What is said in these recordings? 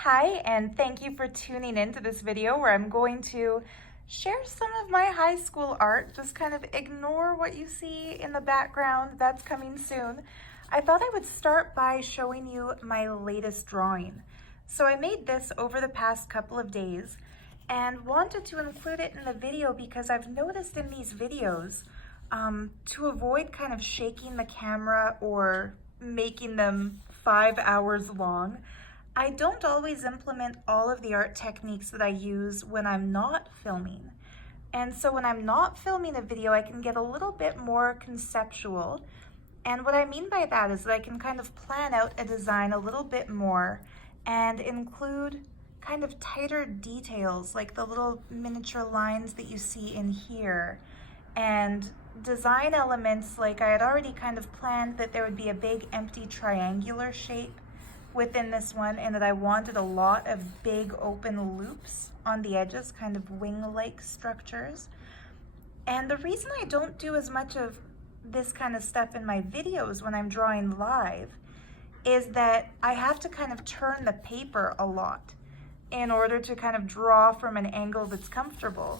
Hi, and thank you for tuning into this video where I'm going to share some of my high school art. Just kind of ignore what you see in the background, that's coming soon. I thought I would start by showing you my latest drawing. So I made this over the past couple of days and wanted to include it in the video because I've noticed in these videos, to avoid kind of shaking the camera or making them 5 hours long, I don't always implement all of the art techniques that I use when I'm not filming. And so when I'm not filming a video, I can get a little bit more conceptual. And what I mean by that is that I can kind of plan out a design a little bit more and include kind of tighter details, like the little miniature lines that you see in here, and design elements like I had already kind of planned that there would be a big empty triangular shape within this one, and that I wanted a lot of big open loops on the edges, kind of wing-like structures. And the reason I don't do as much of this kind of stuff in my videos when I'm drawing live is that I have to kind of turn the paper a lot in order to kind of draw from an angle that's comfortable.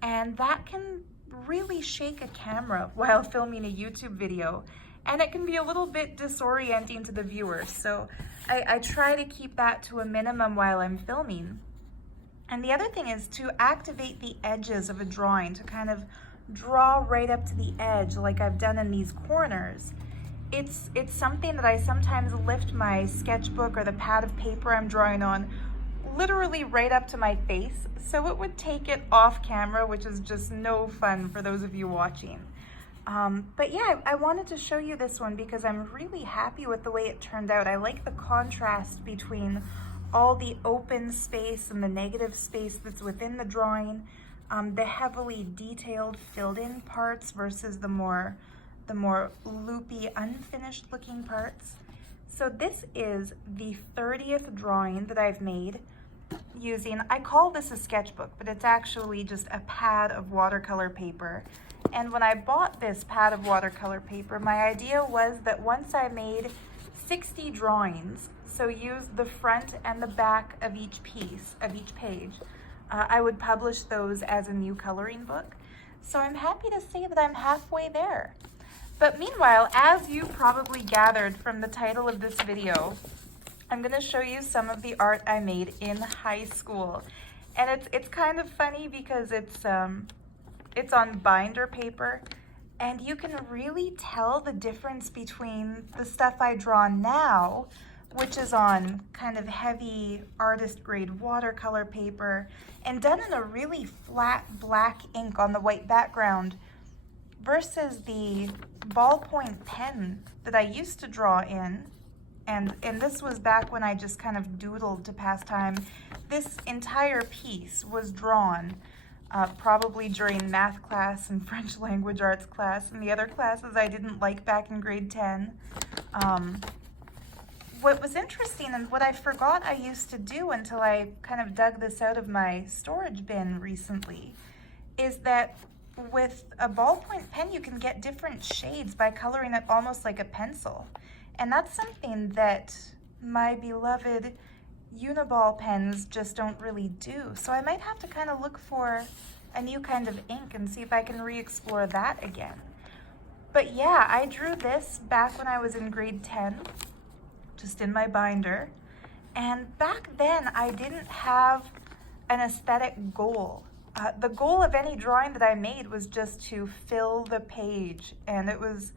And that can really shake a camera while filming a YouTube video. And it can be a little bit disorienting to the viewers. So I try to keep that to a minimum while I'm filming. And the other thing is to activate the edges of a drawing, to kind of draw right up to the edge like I've done in these corners. It's something that I sometimes lift my sketchbook or the pad of paper I'm drawing on literally right up to my face, so it would take it off camera, which is just no fun for those of you watching. But yeah, I wanted to show you this one because I'm really happy with the way it turned out. I like the contrast between all the open space and the negative space that's within the drawing, the heavily detailed filled in parts versus the more loopy, unfinished looking parts. So this is the 30th drawing that I've made using, I call this a sketchbook, but it's actually just a pad of watercolor paper. And when I bought this pad of watercolor paper, my idea was that once I made 60 drawings, so use the front and the back of each piece, of each page, I would publish those as a new coloring book. So I'm happy to say that I'm halfway there. But meanwhile, as you probably gathered from the title of this video, I'm gonna show you some of the art I made in high school. And it's kind of funny because it's on binder paper, and you can really tell the difference between the stuff I draw now, which is on kind of heavy artist grade watercolor paper and done in a really flat black ink on the white background, versus the ballpoint pen that I used to draw in. And this was back when I just kind of doodled to pass time. This entire piece was drawn probably during math class and French language arts class and the other classes I didn't like back in grade 10. What was interesting and what I forgot I used to do until I kind of dug this out of my storage bin recently is that with a ballpoint pen you can get different shades by coloring it almost like a pencil. And that's something that my beloved Uniball pens just don't really do. So I might have to kind of look for a new kind of ink and see if I can re-explore that again. But yeah, I drew this back when I was in grade 10, just in my binder. And back then I didn't have an aesthetic goal. The goal of any drawing that I made was just to fill the page. And it was,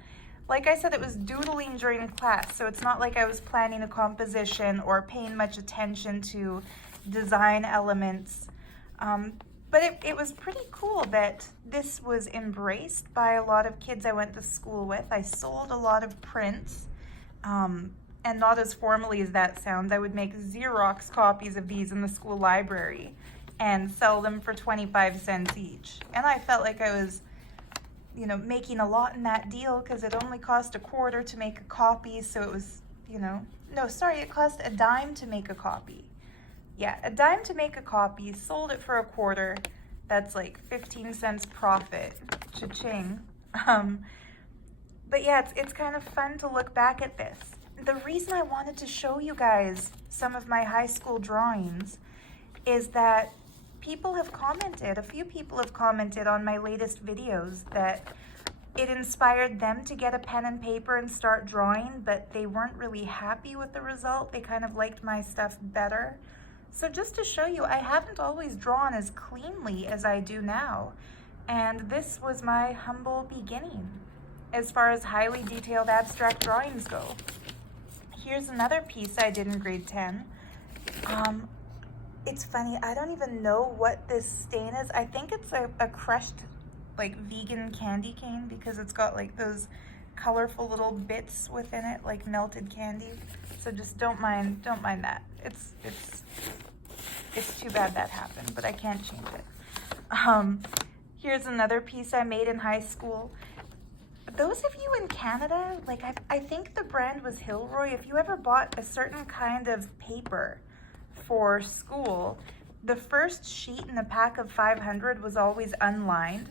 like I said, it was doodling during class, so it's not like I was planning a composition or paying much attention to design elements. But it was pretty cool that this was embraced by a lot of kids I went to school with. I sold a lot of prints, and not as formally as that sounds, I would make Xerox copies of these in the school library and sell them for 25 cents each. And I felt like I was making a lot in that deal because it only cost $0.25 to make a copy. So it was, no, sorry, it cost a dime to make a copy. Yeah, a dime to make a copy, sold it for $0.25. That's like 15 cents profit, cha-ching. But yeah, it's kind of fun to look back at this the reason I wanted to show you guys some of my high school drawings is that people have commented, a few people have commented on my latest videos that it inspired them to get a pen and paper and start drawing, but they weren't really happy with the result. They kind of liked my stuff better. So just to show you, I haven't always drawn as cleanly as I do now. And this was my humble beginning as far as highly detailed abstract drawings go. Here's another piece I did in grade 10. It's funny, I don't even know what this stain is. I think it's a crushed like vegan candy cane because it's got like those colorful little bits within it, like melted candy. So just don't mind that. It's too bad that happened, but I can't change it. Here's another piece I made in high school. Those of you in Canada, like I think the brand was Hilroy. If you ever bought a certain kind of paper for school, the first sheet in a pack of 500 was always unlined.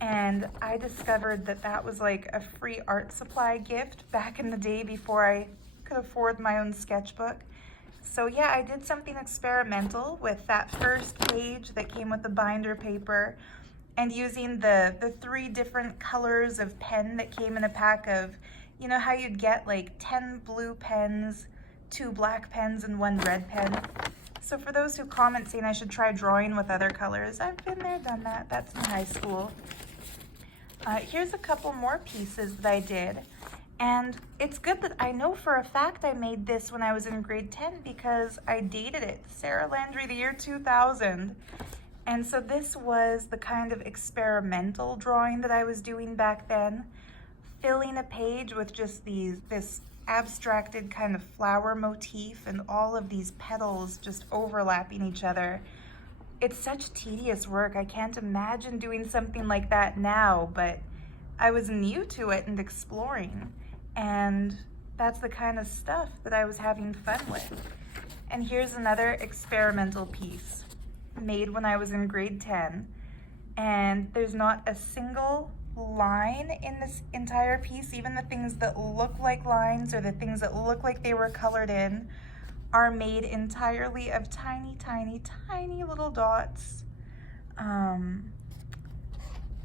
And I discovered that that was like a free art supply gift back in the day before I could afford my own sketchbook. So yeah, I did something experimental with that first page that came with the binder paper and using the 3 different colors of pen that came in a pack of, you know how you'd get like 10 blue pens, 2 black pens, and 1 red pen. So for those who comment saying I should try drawing with other colors, I've been there, done that. That's in high school. Here's a couple more pieces that I did. And it's good that I know for a fact I made this when I was in grade 10 because I dated it, Sarah Landry, the year 2000. And so this was the kind of experimental drawing that I was doing back then, filling a page with just this abstracted kind of flower motif and all of these petals just overlapping each other. It's such tedious work. I can't imagine doing something like that now, but I was new to it and exploring. And that's the kind of stuff that I was having fun with. And here's another experimental piece made when I was in grade 10. And there's not a single line in this entire piece. Even the things that look like lines or the things that look like they were colored in are made entirely of tiny, tiny, tiny little dots.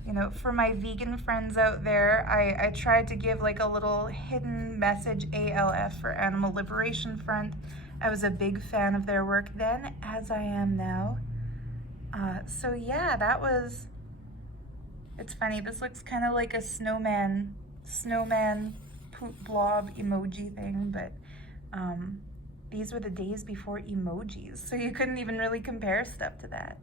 You know, for my vegan friends out there, I tried to give like a little hidden message, ALF, for Animal Liberation Front. I was a big fan of their work then, as I am now. So yeah, that was, it's funny, this looks kind of like a snowman poop blob emoji thing, but these were the days before emojis, so you couldn't even really compare stuff to that.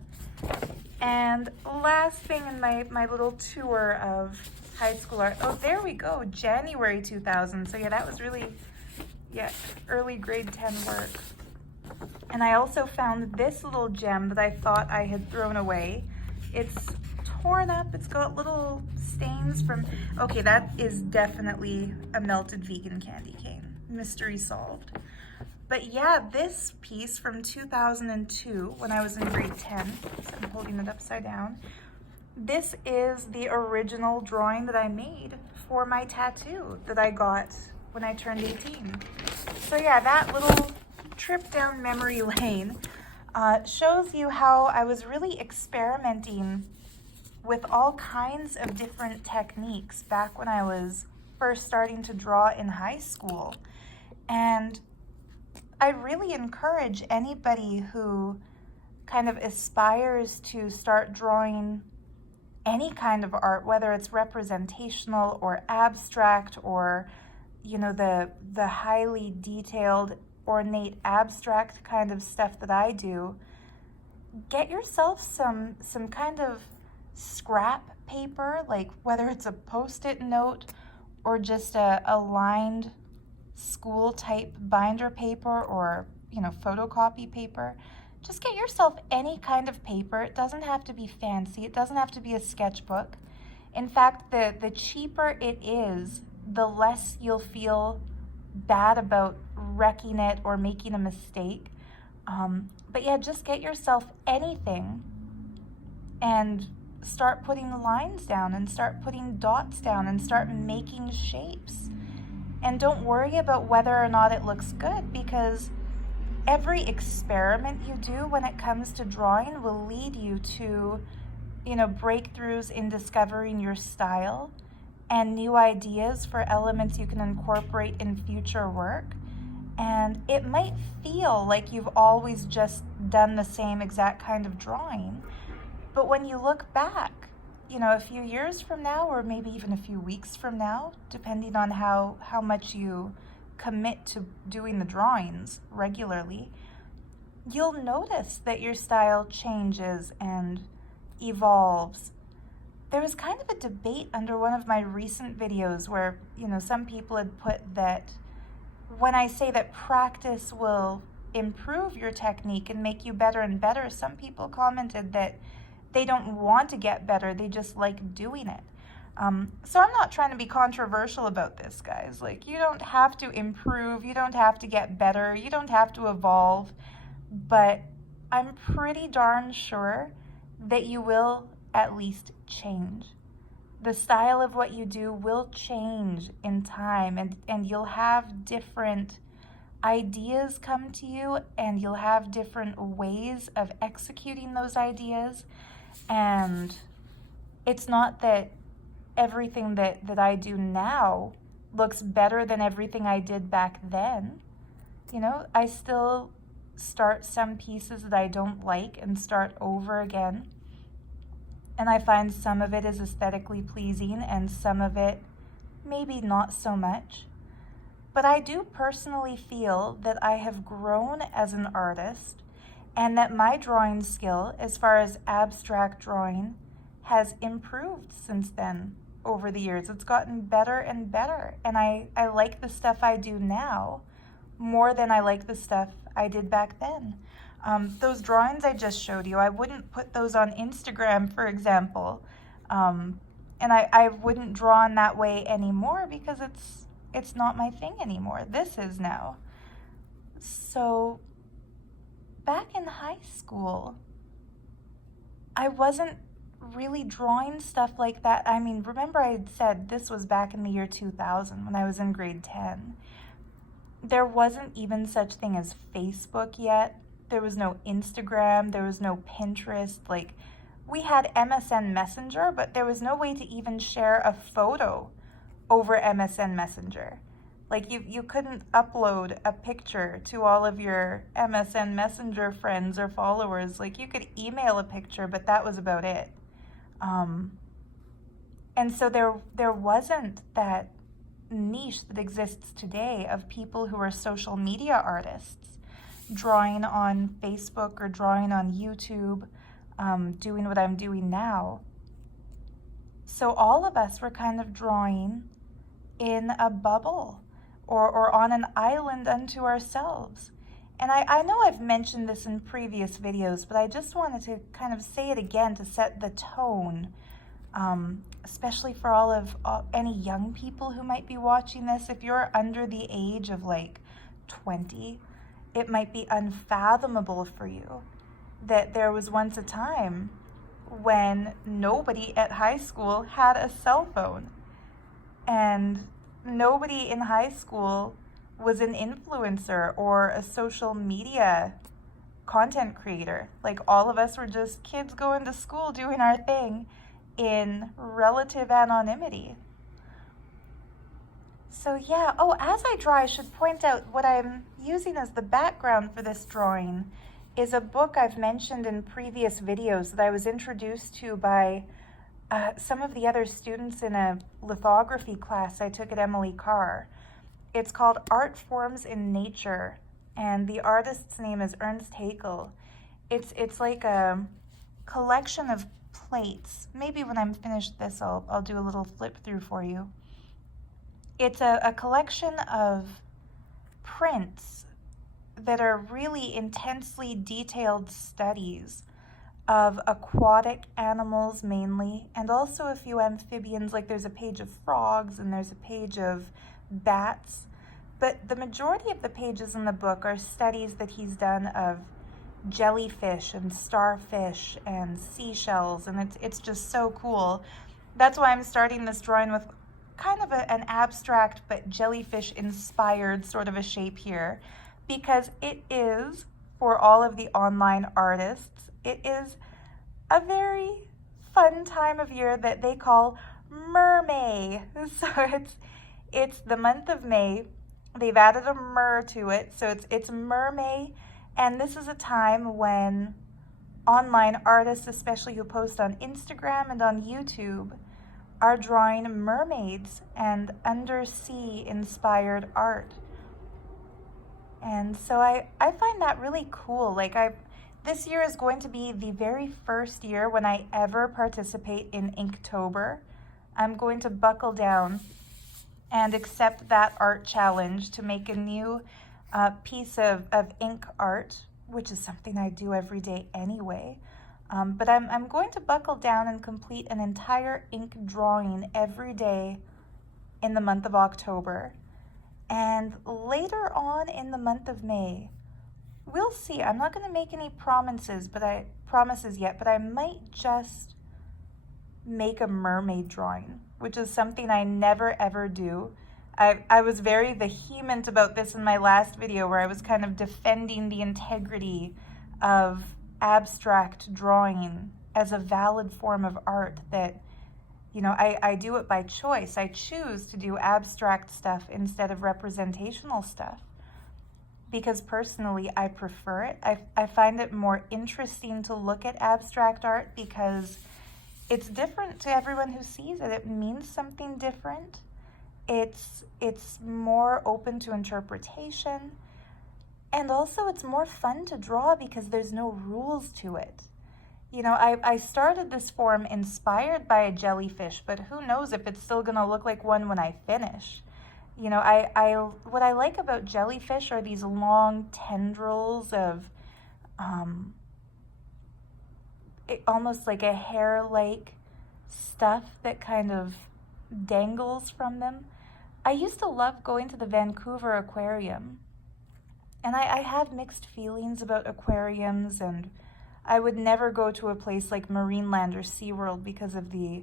And last thing in my little tour of high school art, oh, there we go, January 2000. So yeah, that was really, yeah, early grade 10 work. And I also found this little gem that I thought I had thrown away. It's torn up, it's got little stains from, okay, that is definitely a melted vegan candy cane. Mystery solved. But yeah, this piece from 2002, when I was in grade 10, so I'm holding it upside down, this is the original drawing that I made for my tattoo that I got when I turned 18. So yeah, that little trip down memory lane shows you how I was really experimenting with all kinds of different techniques back when I was first starting to draw in high school. And I really encourage anybody who kind of aspires to start drawing any kind of art, whether it's representational or abstract or, you know, the highly detailed, ornate, abstract kind of stuff that I do, get yourself some kind of scrap paper, like whether it's a Post-it note or just a lined school type binder paper or, you know, photocopy paper. Just get yourself any kind of paper. It doesn't have to be fancy. It doesn't have to be a sketchbook. In fact, the cheaper it is, the less you'll feel bad about wrecking it or making a mistake. But yeah, just get yourself anything and start putting the lines down and start putting dots down and start making shapes. And don't worry about whether or not it looks good, because every experiment you do when it comes to drawing will lead you to, breakthroughs in discovering your style and new ideas for elements you can incorporate in future work. And it might feel like you've always just done the same exact kind of drawing, but when you look back, a few years from now, or maybe even a few weeks from now, depending on how much you commit to doing the drawings regularly, you'll notice that your style changes and evolves. There was kind of a debate under one of my recent videos where, some people had put that when I say that practice will improve your technique and make you better and better, some people commented that they don't want to get better, they just like doing it. So I'm not trying to be controversial about this, guys. Like, you don't have to improve, you don't have to get better, you don't have to evolve, but I'm pretty darn sure that you will at least change. The style of what you do will change in time, and you'll have different ideas come to you, and you'll have different ways of executing those ideas. And it's not that everything that I do now looks better than everything I did back then. I still start some pieces that I don't like and start over again. And I find some of it is aesthetically pleasing and some of it maybe not so much. But I do personally feel that I have grown as an artist, and that my drawing skill, as far as abstract drawing, has improved since then over the years. It's gotten better and better, and I like the stuff I do now more than I like the stuff I did back then. Those drawings I just showed you, I wouldn't put those on Instagram, for example, and I wouldn't draw in that way anymore because it's not my thing anymore. This is now. So back in high school, I wasn't really drawing stuff like that. I mean, remember I had said this was back in the year 2000 when I was in grade 10. There wasn't even such thing as Facebook yet. There was no Instagram, there was no Pinterest. Like, we had MSN Messenger, but there was no way to even share a photo over MSN Messenger. Like, you couldn't upload a picture to all of your MSN Messenger friends or followers. Like, you could email a picture, but that was about it. And so there wasn't that niche that exists today of people who are social media artists, drawing on Facebook or drawing on YouTube, doing what I'm doing now. So all of us were kind of drawing in a bubble or on an island unto ourselves. And I know I've mentioned this in previous videos, but I just wanted to kind of say it again to set the tone, especially for any young people who might be watching this. If you're under the age of like 20, it might be unfathomable for you that there was once a time when nobody at high school had a cell phone, and nobody in high school was an influencer or a social media content creator. Like, all of us were just kids going to school doing our thing in relative anonymity. So yeah, as I draw, I should point out what I'm using as the background for this drawing is a book I've mentioned in previous videos that I was introduced to by some of the other students in a lithography class I took at Emily Carr. It's called Art Forms in Nature, and the artist's name is Ernst Haeckel. It's like a collection of plates. Maybe when I'm finished this, I'll do a little flip through for you. It's a collection of prints that are really intensely detailed studies of aquatic animals mainly, and also a few amphibians. Like, there's a page of frogs and there's a page of bats. But the majority of the pages in the book are studies that he's done of jellyfish and starfish and seashells, and it's just so cool. That's why I'm starting this drawing with kind of an abstract but jellyfish inspired sort of a shape here, because it is, for all of the online artists, it is a very fun time of year that they call Mermay. So it's the month of May. They've added a mer to it, so it's Mermay, and this is a time when online artists, especially who post on Instagram and on YouTube, are drawing mermaids and undersea inspired art. And so I find that really cool. This year is going to be the very first year when I ever participate in Inktober. I'm going to buckle down and accept that art challenge to make a new piece of ink art, which is something I do every day anyway. But I'm going to buckle down and complete an entire ink drawing every day in the month of October. And later on in the month of May, we'll see. I'm not going to make any promises yet, but I might just make a mermaid drawing, which is something I never ever do. I was very vehement about this in my last video, where I was kind of defending the integrity of abstract drawing as a valid form of art, that, you know, I do it by choice. I choose to do abstract stuff instead of representational stuff, because personally I prefer it. I find it more interesting to look at abstract art because it's different to everyone who sees it. It means something different. It's more open to interpretation. And also it's more fun to draw because there's no rules to it. You know, I started this form inspired by a jellyfish, but who knows if it's still gonna look like one when I finish. You know, what I like about jellyfish are these long tendrils of almost like a hair-like stuff that kind of dangles from them. I used to love going to the Vancouver Aquarium, and I had mixed feelings about aquariums, and I would never go to a place like Marineland or SeaWorld because of the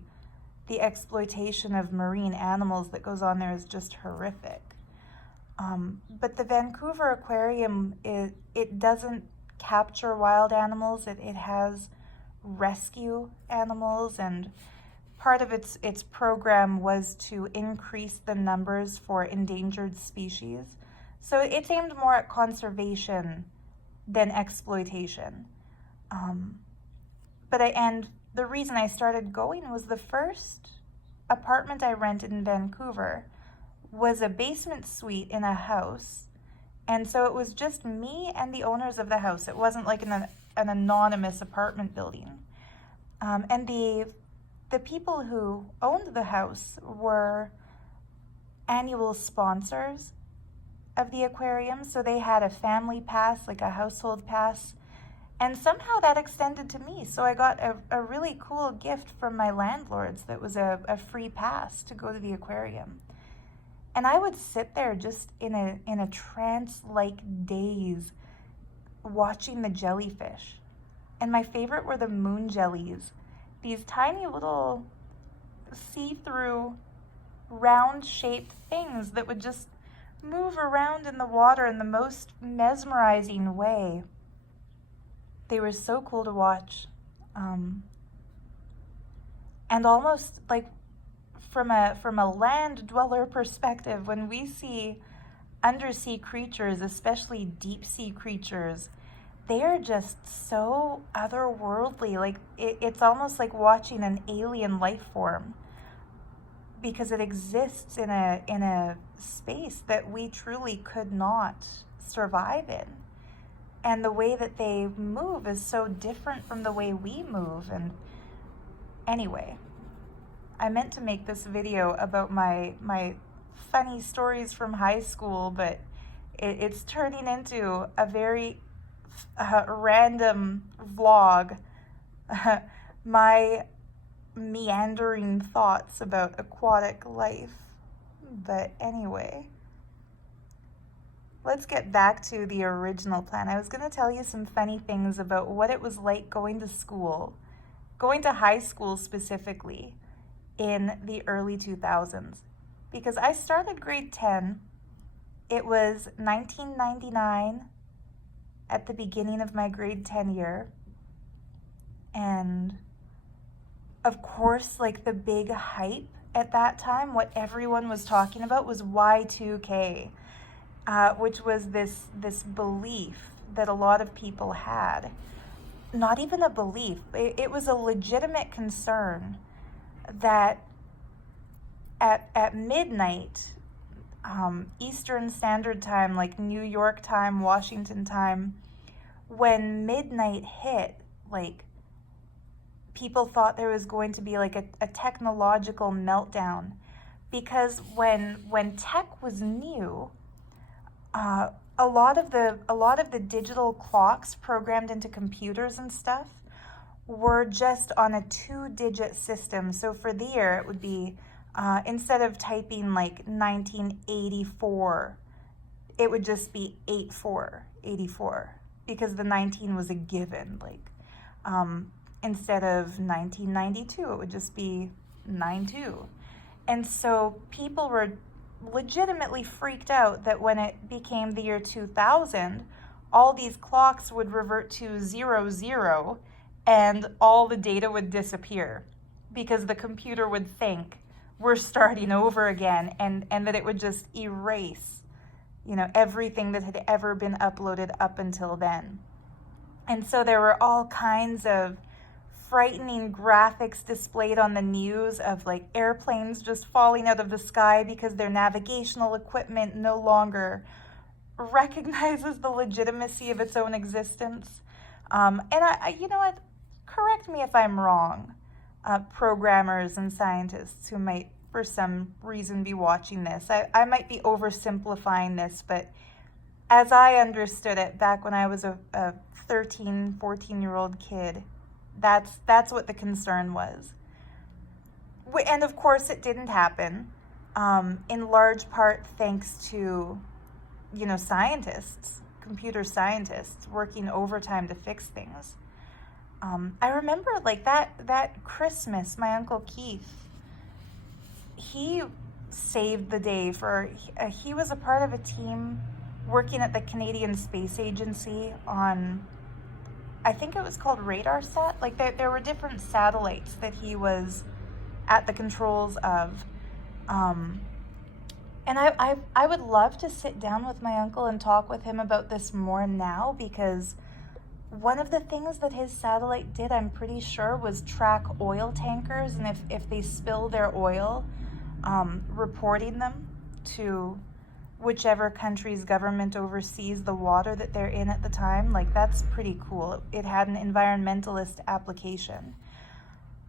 exploitation of marine animals that goes on there is just horrific. But the Vancouver Aquarium, it doesn't capture wild animals. It has rescue animals, and part of its program was to increase the numbers for endangered species. So it's aimed more at conservation than exploitation. And the reason I started going was the first apartment I rented in Vancouver was a basement suite in a house. And so it was just me and the owners of the house. It wasn't like an anonymous apartment building. And the people who owned the house were annual sponsors of the aquarium. So they had a family pass, like a household pass. And somehow that extended to me. So I got a really cool gift from my landlords that was a free pass to go to the aquarium. And I would sit there just in a trance-like daze watching the jellyfish. And my favorite were the moon jellies. These tiny little see-through round-shaped things that would just move around in the water in the most mesmerizing way. They were so cool to watch. And almost like from a land dweller perspective, when we see undersea creatures, especially deep sea creatures, they are just so otherworldly. Like it's almost like watching an alien life form, because it exists in a space that we truly could not survive in. And the way that they move is so different from the way we move. And anyway, I meant to make this video about my funny stories from high school, but it's turning into a very random vlog. My meandering thoughts about aquatic life. But anyway, let's get back to the original plan. I was going to tell you some funny things about what it was like going to school, going to high school specifically, in the early 2000s. because I started grade 10. It was 1999 at the beginning of my grade 10 year. And of course, like the big hype at that time, what everyone was talking about was Y2K, which was this belief that a lot of people had. Not even a belief, it was a legitimate concern that at midnight, Eastern Standard Time, like New York time, Washington time, when midnight hit, like people thought there was going to be like a technological meltdown, because when tech was new, a lot of the digital clocks programmed into computers and stuff were just on a 2-digit system. So for the year, it would be instead of typing like 1984, it would just be 84, because the 19 was a given. Like instead of 1992, it would just be 92. And so people were legitimately freaked out that when it became the year 2000, all these clocks would revert to 00, and all the data would disappear, because the computer would think we're starting over again, and that it would just erase, everything that had ever been uploaded up until then. And so there were all kinds of frightening graphics displayed on the news of like airplanes just falling out of the sky because their navigational equipment no longer recognizes the legitimacy of its own existence. And I what, correct me if I'm wrong, programmers and scientists who might for some reason be watching this. I might be oversimplifying this, but as I understood it back when I was a 13, 14-year-old kid, that's what the concern was. And of course it didn't happen, in large part thanks to, scientists, computer scientists working overtime to fix things. I remember like that Christmas, my Uncle Keith, he saved the day he was a part of a team working at the Canadian Space Agency on, I think it was called RadarSat. Like there were different satellites that he was at the controls of. And I would love to sit down with my uncle and talk with him about this more now, because one of the things that his satellite did, I'm pretty sure, was track oil tankers, and if they spill their oil, reporting them to whichever country's government oversees the water that they're in at the time. Like, that's pretty cool. It had an environmentalist application.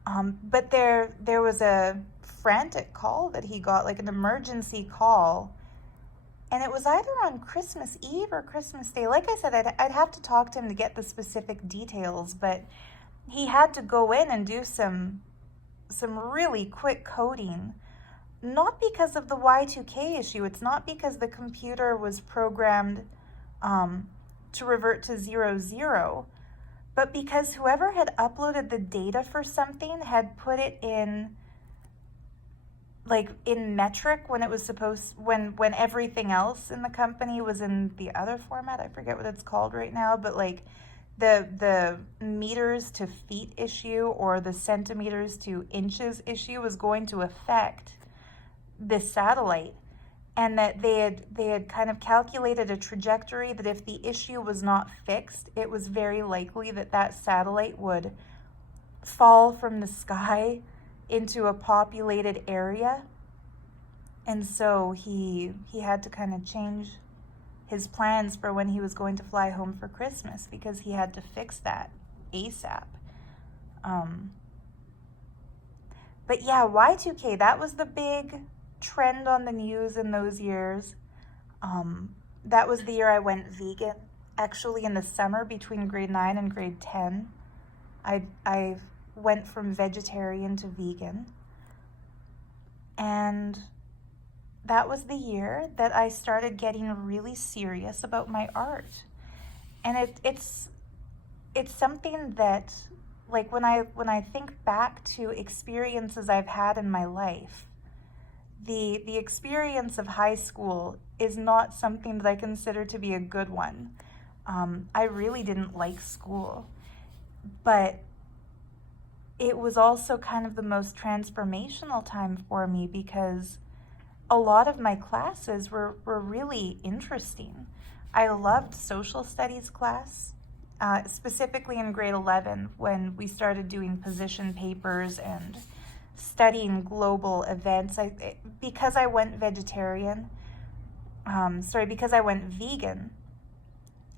But there was a frantic call that he got, like an emergency call, and it was either on Christmas Eve or Christmas Day. Like I said, I'd have to talk to him to get the specific details, but he had to go in and do some really quick coding. Not because of the Y2K issue. It's not because the computer was programmed to revert to 00, but because whoever had uploaded the data for something had put it in, like, in metric when it was when everything else in the company was in the other format. I forget what it's called right now, but like the meters to feet issue or the centimeters to inches issue was going to affect this satellite, and that they had kind of calculated a trajectory that if the issue was not fixed, it was very likely that satellite would fall from the sky into a populated area. And so he had to kind of change his plans for when he was going to fly home for Christmas, because he had to fix that ASAP. But yeah, Y2K, that was the big trend on the news in those years. That was the year I went vegan. Actually, in the summer between grade 9 and grade 10, I went from vegetarian to vegan. And that was the year that I started getting really serious about my art. And it's something that, like, when I think back to experiences I've had in my life, the experience of high school is not something that I consider to be a good one. I really didn't like school, but it was also kind of the most transformational time for me because a lot of my classes were really interesting. I loved social studies class, specifically in grade 11 when we started doing position papers and studying global events. Because I went vegetarian, because I went vegan,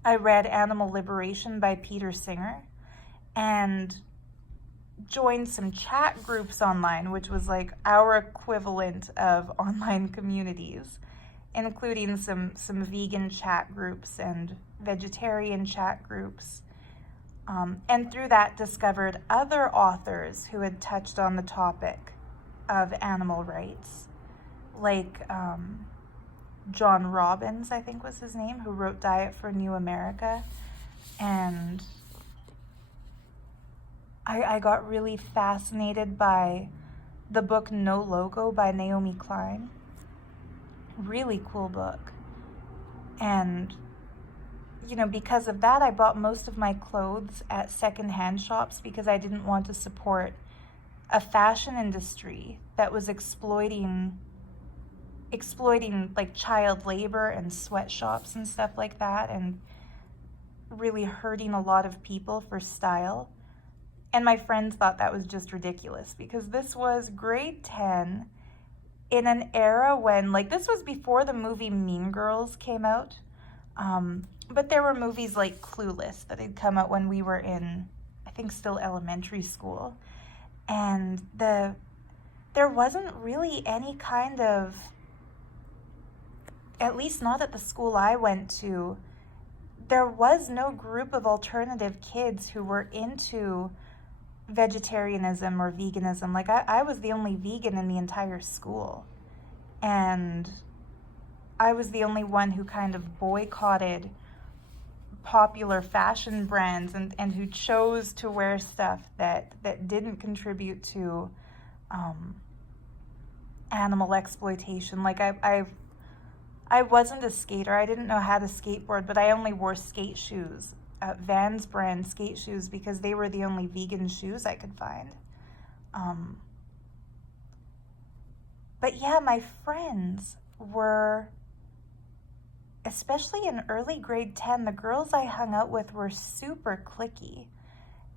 I read Animal Liberation by Peter Singer and joined some chat groups online, which was like our equivalent of online communities, including some vegan chat groups and vegetarian chat groups. And through that discovered other authors who had touched on the topic of animal rights, like John Robbins, I think was his name, who wrote Diet for New America. And I got really fascinated by the book No Logo by Naomi Klein. Really cool book. And, because of that, I bought most of my clothes at secondhand shops because I didn't want to support a fashion industry that was exploiting like child labor and sweatshops and stuff like that, and really hurting a lot of people for style. And my friends thought that was just ridiculous because this was grade 10 in an era when, this was before the movie Mean Girls came out. But there were movies like Clueless that had come out when we were in, I think, still elementary school. And there wasn't really any kind of, at least not at the school I went to, there was no group of alternative kids who were into vegetarianism or veganism. I was the only vegan in the entire school, and I was the only one who kind of boycotted popular fashion brands and who chose to wear stuff that didn't contribute to animal exploitation. I wasn't a skater. I didn't know how to skateboard, but I only wore skate shoes, Vans brand skate shoes, because they were the only vegan shoes I could find. But yeah, my friends were, especially in early grade 10, the girls I hung out with were super cliquey.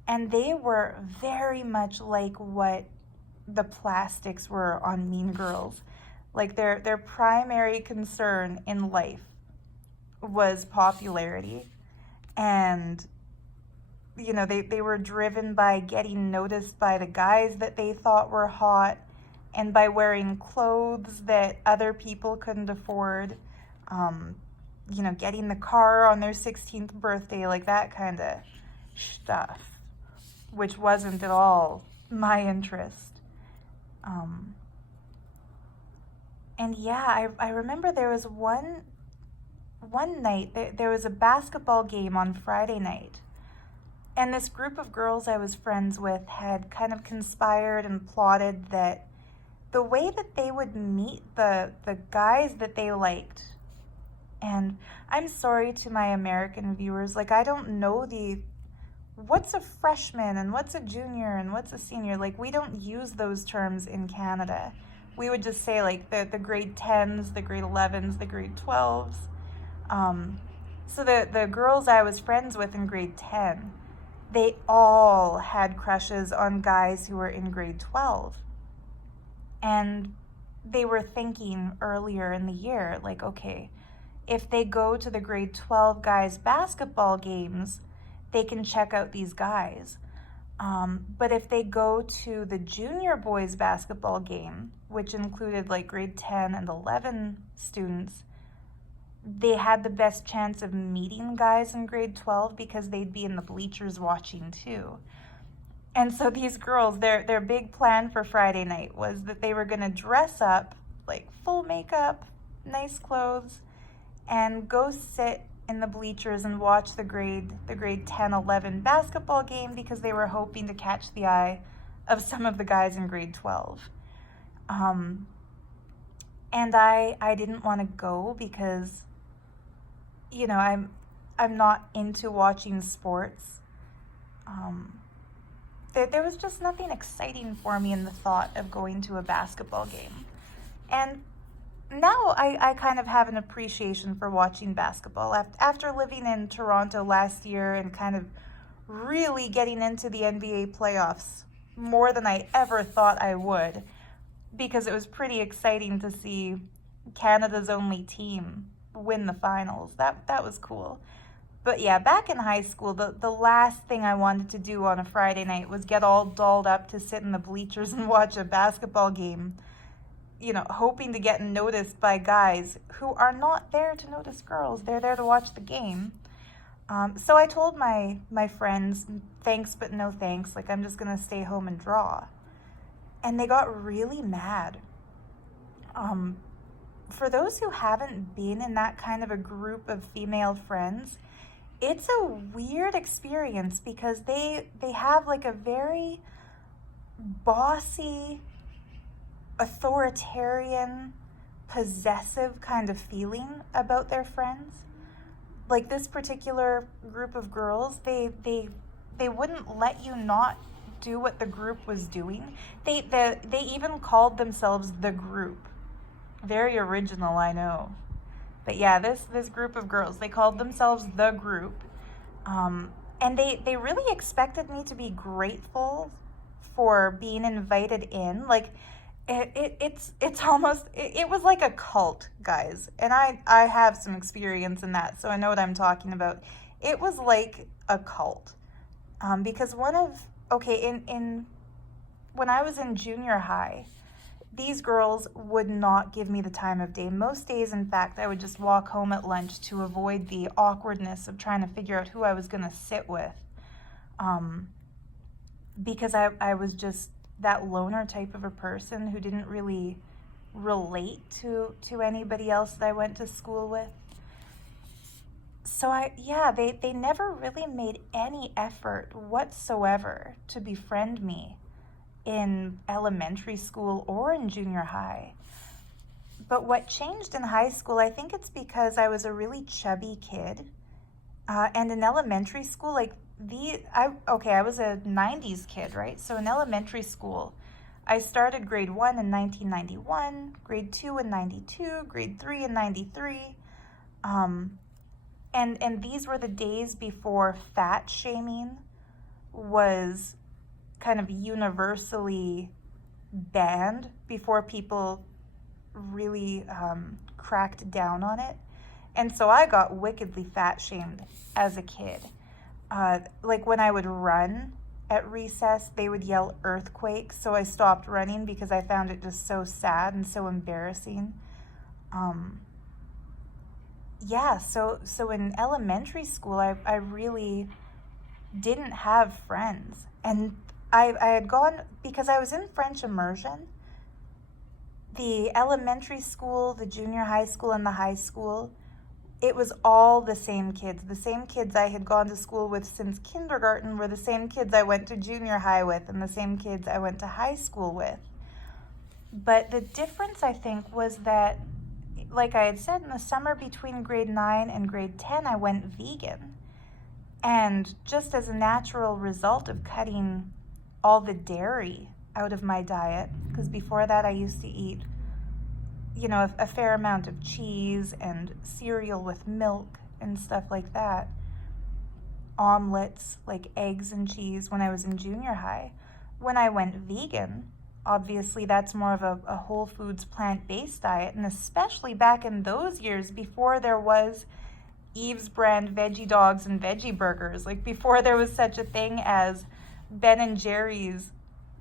And they were very much like what the plastics were on Mean Girls. Their primary concern in life was popularity. And, they were driven by getting noticed by the guys that they thought were hot and by wearing clothes that other people couldn't afford. Getting the car on their 16th birthday, that kind of stuff, which wasn't at all my interest. And yeah, I remember there was one night, there was a basketball game on Friday night, and this group of girls I was friends with had kind of conspired and plotted that the way that they would meet the guys that they liked, and I'm sorry to my American viewers, I don't know what's a freshman and what's a junior and what's a senior. We don't use those terms in Canada. We would just say the grade 10s, the grade 11s, the grade 12s. So the girls I was friends with in grade 10, they all had crushes on guys who were in grade 12. And they were thinking earlier in the year, okay, if they go to the grade 12 guys' basketball games, they can check out these guys. But if they go to the junior boys' basketball game, which included grade 10 and 11 students, they had the best chance of meeting guys in grade 12 because they'd be in the bleachers watching too. And so these girls, their big plan for Friday night was that they were going to dress up, full makeup, nice clothes, and go sit in the bleachers and watch the grade 10, 11 basketball game because they were hoping to catch the eye of some of the guys in grade 12. And I didn't want to go because, I'm not into watching sports. Um, there was just nothing exciting for me in the thought of going to a basketball game. And now I kind of have an appreciation for watching basketball. After living in Toronto last year and kind of really getting into the NBA playoffs more than I ever thought I would, because it was pretty exciting to see Canada's only team win the finals. That was cool. But yeah, back in high school, the last thing I wanted to do on a Friday night was get all dolled up to sit in the bleachers and watch a basketball game, hoping to get noticed by guys who are not there to notice girls. They're there to watch the game. So I told my friends, thanks but no thanks, like I'm just gonna stay home and draw. And they got really mad. For those who haven't been in that kind of a group of female friends, it's a weird experience because they have like a very bossy, authoritarian, possessive kind of feeling about their friends. Like this particular group of girls, they wouldn't let you not do what the group was doing. They even called themselves the group. Very original, I know. But yeah, this group of girls, they called themselves the group. And they really expected me to be grateful for being invited in. Like it's almost, it was like a cult, guys. And I have some experience in that, so I know what I'm talking about. It was like a cult. Because in when I was in junior high, these girls would not give me the time of day. Most days, in fact, I would just walk home at lunch to avoid the awkwardness of trying to figure out who I was going to sit with. Because I was just that loner type of a person who didn't really relate to anybody else that I went to school with. So they never really made any effort whatsoever to befriend me in elementary school or in junior high. But what changed in high school, I think it's because I was a really chubby kid. And in elementary school, I was a 90s kid, right? So in elementary school, I started grade 1 in 1991, grade 2 in 92, grade 3 in 93. And these were the days before fat shaming was kind of universally banned, before people really cracked down on it. And so I got wickedly fat shamed as a kid. Like when I would run at recess, they would yell earthquake. So I stopped running because I found it just so sad and so embarrassing. So in elementary school, I really didn't have friends. And I had gone, because I was in French immersion, the elementary school, the junior high school, and the high school, it was all the same kids. The same kids I had gone to school with since kindergarten were the same kids I went to junior high with and the same kids I went to high school with. But the difference, I think, was that, like I had said, in the summer between grade 9 and grade 10, I went vegan. And just as a natural result of cutting all the dairy out of my diet, because before that I used to eat, a fair amount of cheese and cereal with milk and stuff like that. Omelets, like eggs and cheese, when I was in junior high. When I went vegan, obviously that's more of a whole foods, plant-based diet, and especially back in those years before there was Eve's brand veggie dogs and veggie burgers, like before there was such a thing as Ben and Jerry's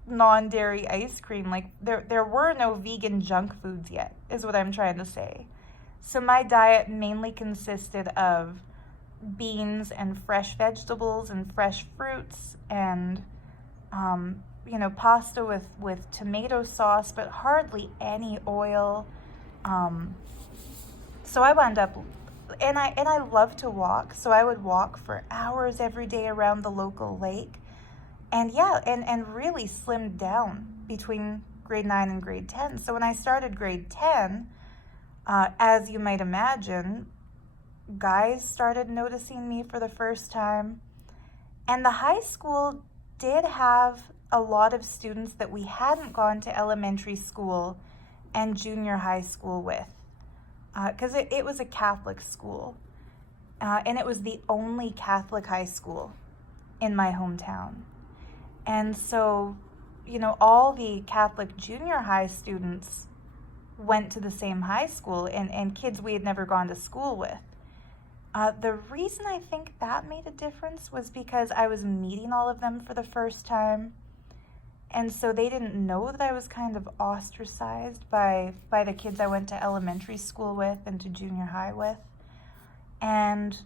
non-dairy ice cream. Like there were no vegan junk foods yet, is what I'm trying to say. So my diet mainly consisted of beans and fresh vegetables and fresh fruits and pasta with tomato sauce, but hardly any oil. So I wound up, and I love to walk, so I would walk for hours every day around the local lake. And really slimmed down between grade 9 and grade 10. So when I started grade 10, As you might imagine, guys started noticing me for the first time. And the high school did have a lot of students that we hadn't gone to elementary school and junior high school with, because it was a Catholic school, and it was the only Catholic high school in my hometown. And so, all the Catholic junior high students went to the same high school, and kids we had never gone to school with. The reason I think that made a difference was because I was meeting all of them for the first time. And so they didn't know that I was kind of ostracized by the kids I went to elementary school with and to junior high with. And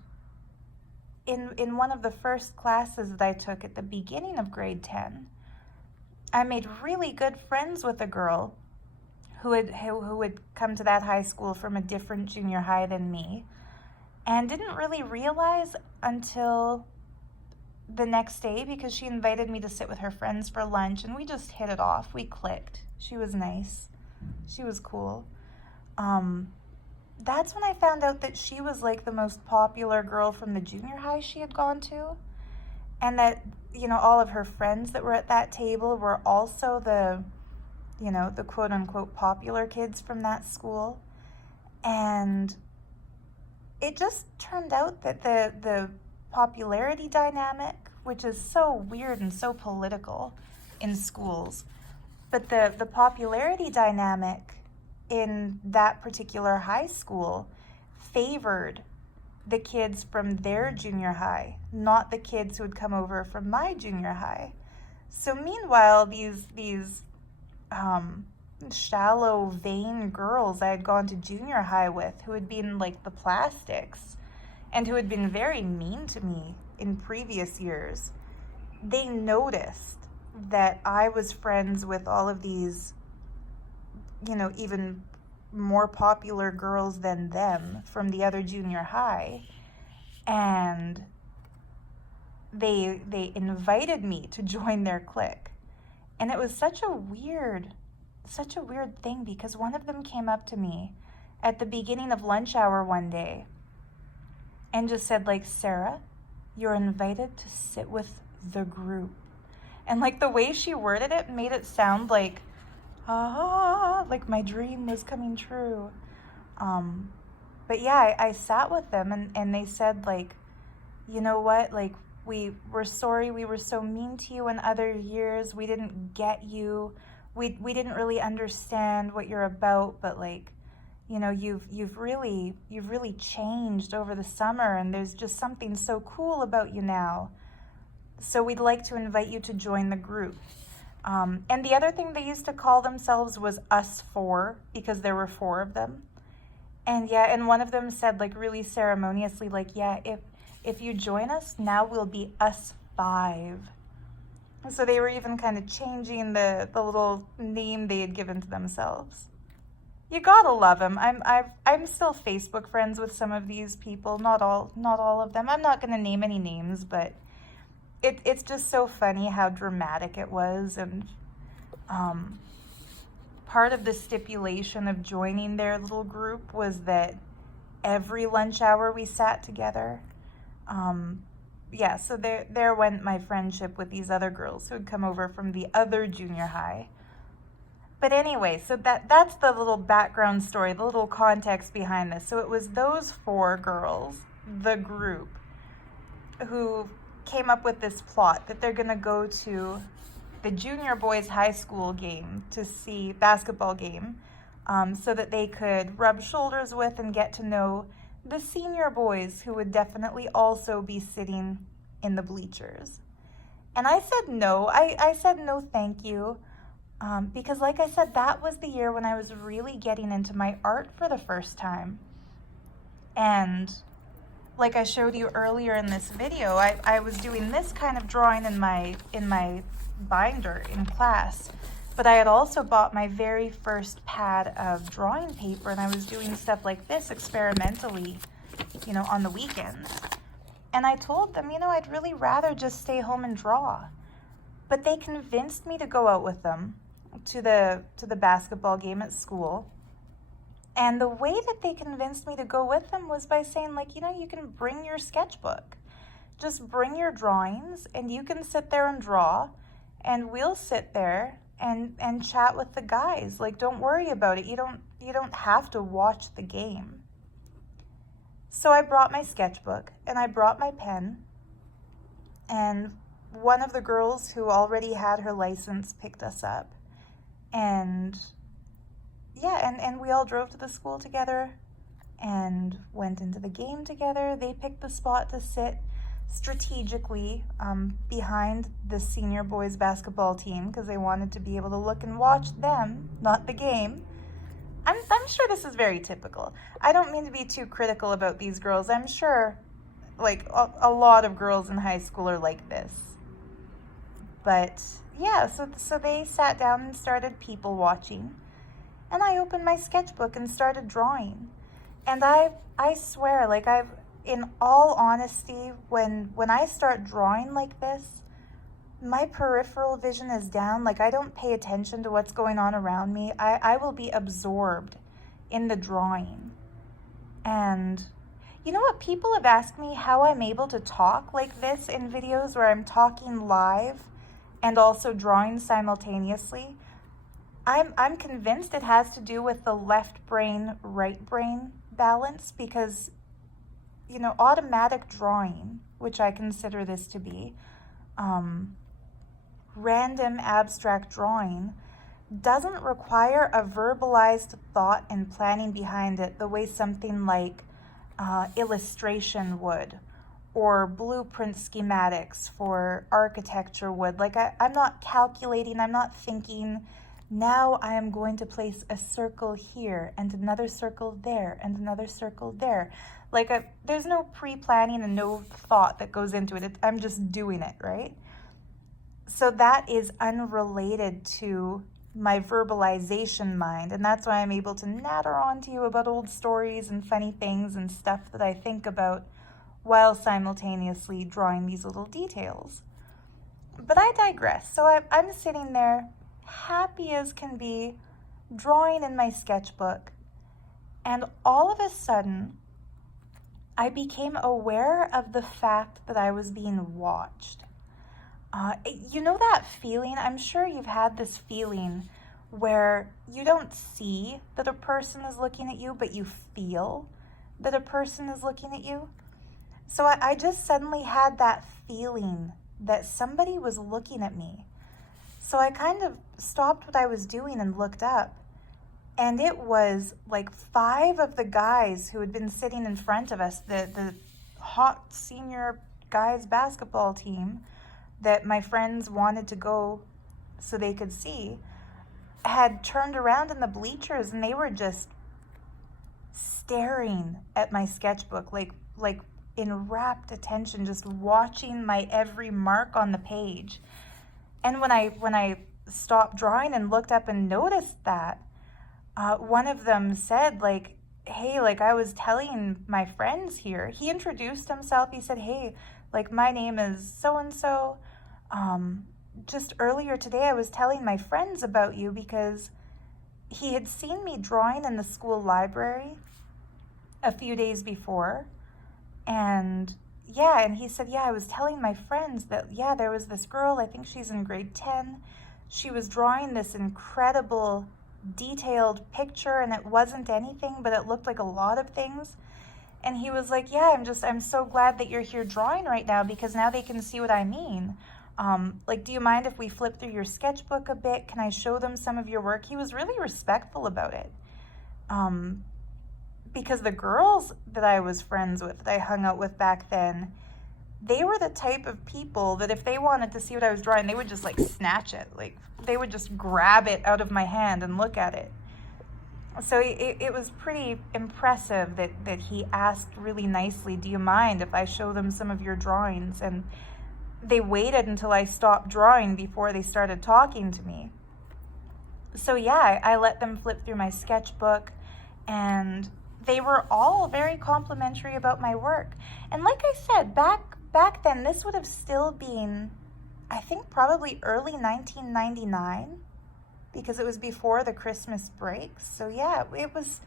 in one of the first classes that I took at the beginning of grade 10, I made really good friends with a girl who had come to that high school from a different junior high than me, and didn't really realize until the next day, because she invited me to sit with her friends for lunch, and we just hit it off. We clicked. She was nice. She was cool. That's when I found out that she was like the most popular girl from the junior high she had gone to, and that, all of her friends that were at that table were also the quote unquote popular kids from that school. And it just turned out that the popularity dynamic, which is so weird and so political in schools, but the popularity dynamic in that particular high school favored the kids from their junior high, not the kids who had come over from my junior high. So meanwhile, these shallow, vain girls I had gone to junior high with, who had been like the plastics and who had been very mean to me in previous years, they noticed that I was friends with all of these, even more popular girls than them from the other junior high. And they invited me to join their clique. And it was such a weird thing, because one of them came up to me at the beginning of lunch hour one day and just said, like, "Sarah, you're invited to sit with the group." And like the way she worded it made it sound like my dream was coming true. But yeah, I sat with them, and they said, like, "You know what, like, we're sorry we were so mean to you in other years. We didn't get you. We didn't really understand what you're about, but like, you've really changed over the summer, and there's just something so cool about you now. So we'd like to invite you to join the group." And the other thing they used to call themselves was Us Four, because there were 4 of them. And one of them said, like, really ceremoniously, like, "Yeah, if you join us, now we'll be Us 5. So they were even kind of changing the little name they had given to themselves. You gotta love them. I'm still Facebook friends with some of these people, not all of them. I'm not gonna name any names, but it's just so funny how dramatic it was. And part of the stipulation of joining their little group was that every lunch hour we sat together. So there went my friendship with these other girls who had come over from the other junior high. But anyway, so that's the little background story, the little context behind this. So it was those 4 girls, the group, who came up with this plot that they're going to go to the junior boys high school game to see basketball game, so that they could rub shoulders with and get to know the senior boys who would definitely also be sitting in the bleachers. And I said no. I said no, thank you. Because like I said, that was the year when I was really getting into my art for the first time. And like I showed you earlier in this video, I was doing this kind of drawing in my binder in class. But I had also bought my very first pad of drawing paper, and I was doing stuff like this experimentally, on the weekends. And I told them, I'd really rather just stay home and draw. But they convinced me to go out with them to the basketball game at school. And the way that they convinced me to go with them was by saying, like, you can bring your sketchbook. Just bring your drawings and you can sit there and draw, and we'll sit there and chat with the guys. Like, don't worry about it. You don't have to watch the game. So I brought my sketchbook and I brought my pen, and one of the girls who already had her license picked us up. And yeah, and we all drove to the school together and went into the game together. They picked the spot to sit strategically behind the senior boys basketball team because they wanted to be able to look and watch them, not the game. I'm sure this is very typical. I don't mean to be too critical about these girls. I'm sure like a lot of girls in high school are like this. But yeah, so they sat down and started people watching, and I opened my sketchbook and started drawing. And I swear, like, in all honesty, when I start drawing like this, my peripheral vision is down. Like, I don't pay attention to what's going on around me. I will be absorbed in the drawing. And you know what? People have asked me how I'm able to talk like this in videos where I'm talking live and also drawing simultaneously. I'm convinced it has to do with the left brain, right brain balance, because, automatic drawing, which I consider this to be, random abstract drawing, doesn't require a verbalized thought and planning behind it the way something like illustration would, or blueprint schematics for architecture would. Like, I'm not calculating, I'm not thinking, now I am going to place a circle here and another circle there and another circle there. Like, there's no pre-planning and no thought that goes into it. I'm just doing it, right? So that is unrelated to my verbalization mind, and that's why I'm able to natter on to you about old stories and funny things and stuff that I think about while simultaneously drawing these little details. But I digress. So I'm sitting there, happy as can be, drawing in my sketchbook, and all of a sudden, I became aware of the fact that I was being watched. You know that feeling? I'm sure you've had this feeling where you don't see that a person is looking at you, but you feel that a person is looking at you. So I just suddenly had that feeling that somebody was looking at me. So I kind of stopped what I was doing and looked up. And it was like 5 of the guys who had been sitting in front of us, the hot senior guys basketball team that my friends wanted to go so they could see, had turned around in the bleachers, and they were just staring at my sketchbook, like in rapt attention, just watching my every mark on the page. And when I stopped drawing and looked up and noticed that, one of them said, like, hey, like, I was telling my friends here. He introduced himself. He said, hey, like, my name is so-and-so. Just earlier today, I was telling my friends about you because he had seen me drawing in the school library a few days before. And yeah, and he said, yeah, I was telling my friends that, yeah, there was this girl, I think she's in grade 10. She was drawing this incredible detailed picture, and it wasn't anything, but it looked like a lot of things. And he was like, yeah, I'm so glad that you're here drawing right now, because now they can see what I mean. Like, do you mind if we flip through your sketchbook a bit? Can I show them some of your work? He was really respectful about it. Because the girls that I was friends with, that I hung out with back then, they were the type of people that if they wanted to see what I was drawing, they would just like snatch it. Like, they would just grab it out of my hand and look at it. So it was pretty impressive that he asked really nicely, do you mind if I show them some of your drawings? And they waited until I stopped drawing before they started talking to me. So yeah, I let them flip through my sketchbook, and they were all very complimentary about my work. And like I said, back then, this would have still been, I think, probably early 1999, because it was before the Christmas break. So yeah, it was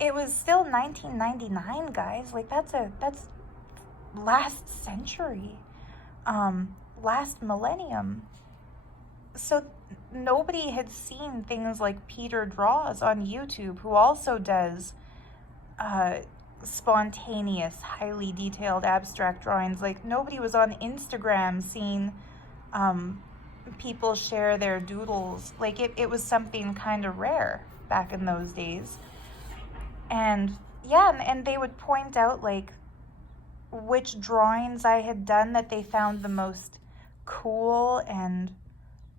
it was still 1999, guys. Like that's last century, last millennium. So nobody had seen things like Peter Draws on YouTube, who also does spontaneous, highly detailed abstract drawings. Like nobody was on Instagram seeing people share their doodles. Like it was something kind of rare back in those days. And yeah, and they would point out like which drawings I had done that they found the most cool, and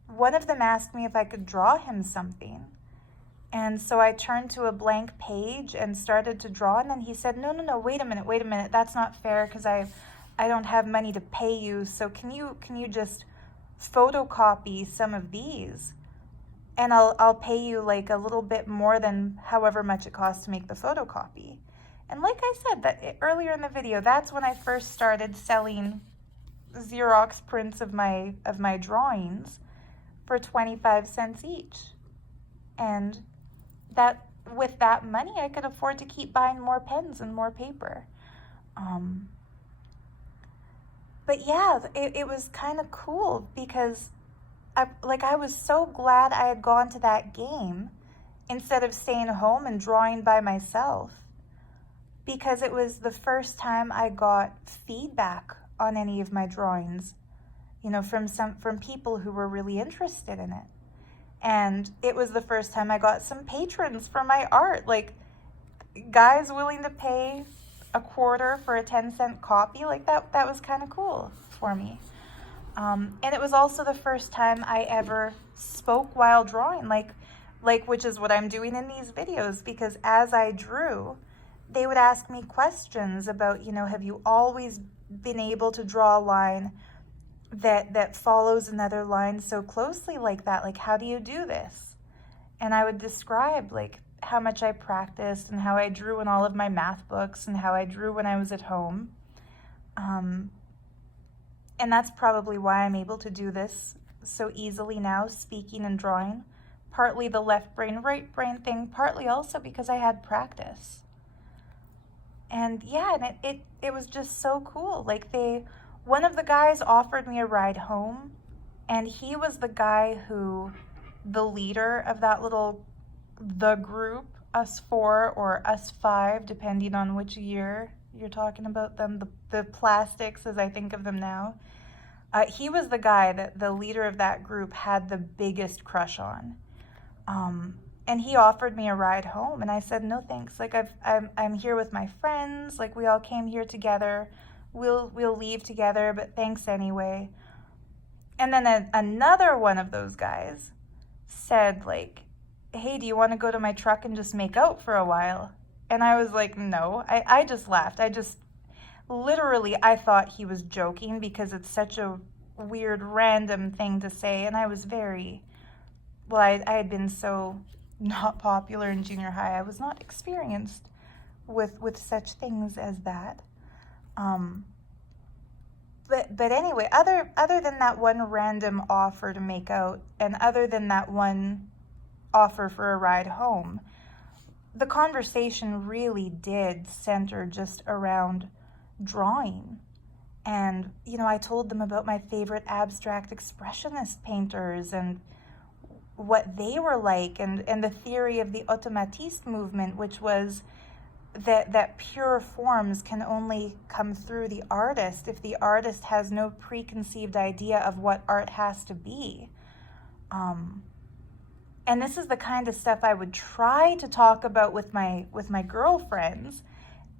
one of them asked me if I could draw him something. And so I turned to a blank page and started to draw, and then he said, no, wait a minute, that's not fair, because I don't have money to pay you, so can you just photocopy some of these, and I'll pay you like a little bit more than however much it costs to make the photocopy. And like I said that earlier in the video, that's when I first started selling Xerox prints of my drawings for 25 cents each. And that with that money, I could afford to keep buying more pens and more paper. But yeah, it was kind of cool because I was so glad I had gone to that game instead of staying home and drawing by myself, because it was the first time I got feedback on any of my drawings, from people who were really interested in it. And it was the first time I got some patrons for my art, like guys willing to pay a quarter for a 10-cent copy. Like that was kind of cool for me. And it was also the first time I ever spoke while drawing, like which is what I'm doing in these videos, because as I drew, they would ask me questions about, have you always been able to draw a line that follows another line so closely like that? Like, how do you do this? And I would describe like how much I practiced and how I drew in all of my math books and how I drew when I was at home. And that's probably why I'm able to do this so easily now, speaking and drawing. Partly the left brain, right brain thing, partly also because I had practice. And yeah, and it was just so cool. Like one of the guys offered me a ride home, and he was the guy the leader of that the group, us 4 or us 5, depending on which year you're talking about them, the plastics as I think of them now. He was the guy that the leader of that group had the biggest crush on. And he offered me a ride home, and I said, no thanks. Like I'm here with my friends. Like we all came here together. We'll leave together, but thanks anyway. And then another one of those guys said like, hey, do you want to go to my truck and just make out for a while? And I was like, no. I just laughed. Literally, I thought he was joking because it's such a weird, random thing to say. And I was I had been so not popular in junior high. I was not experienced with such things as that. But anyway, other than that one random offer to make out, and other than that one offer for a ride home, the conversation really did center just around drawing. And, I told them about my favorite abstract expressionist painters and what they were like, and the theory of the automatiste movement, which was that pure forms can only come through the artist if the artist has no preconceived idea of what art has to be. And this is the kind of stuff I would try to talk about with my girlfriends,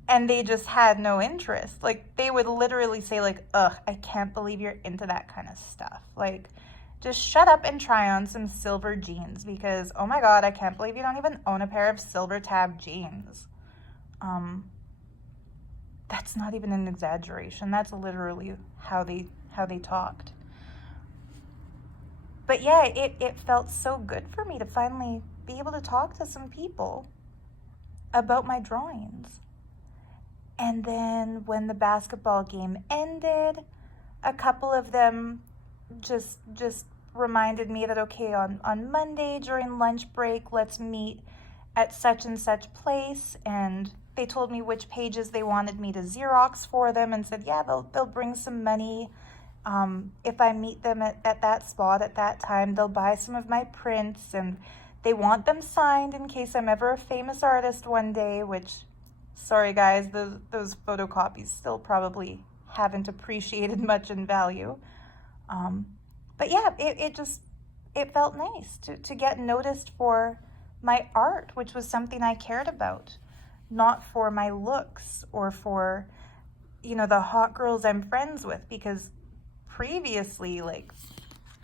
and they just had no interest. Like, they would literally say like, ugh, I can't believe you're into that kind of stuff. Like, just shut up and try on some silver jeans, because, oh my God, I can't believe you don't even own a pair of silver tab jeans. That's not even an exaggeration. That's literally how they talked. But yeah, it felt so good for me to finally be able to talk to some people about my drawings. And then when the basketball game ended, a couple of them just reminded me that, okay, on Monday during lunch break, let's meet at such and such place, and they told me which pages they wanted me to Xerox for them, and said, yeah, they'll bring some money. If I meet them at that spot at that time, they'll buy some of my prints, and they want them signed in case I'm ever a famous artist one day, which, sorry guys, those photocopies still probably haven't appreciated much in value. But yeah, it felt nice to get noticed for my art, which was something I cared about, not for my looks or for, the hot girls I'm friends with, because previously, like,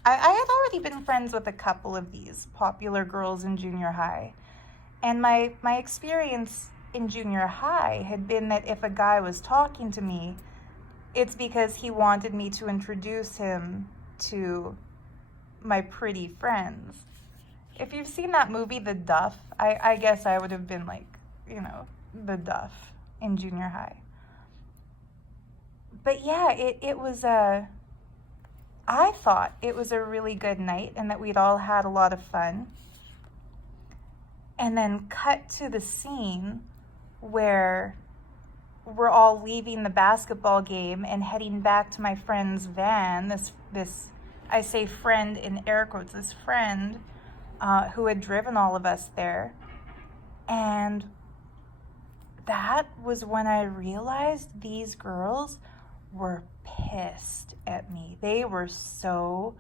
I had already been friends with a couple of these popular girls in junior high. And my experience in junior high had been that if a guy was talking to me, it's because he wanted me to introduce him to my pretty friends. If you've seen that movie, The Duff, I guess I would have been like, the Duff in junior high. But yeah, it was I thought it was a really good night and that we'd all had a lot of fun. And then cut to the scene where we're all leaving the basketball game and heading back to my friend's van. This I say friend in air quotes, this friend who had driven all of us there. And that was when I realized these girls were pissed at me. They were so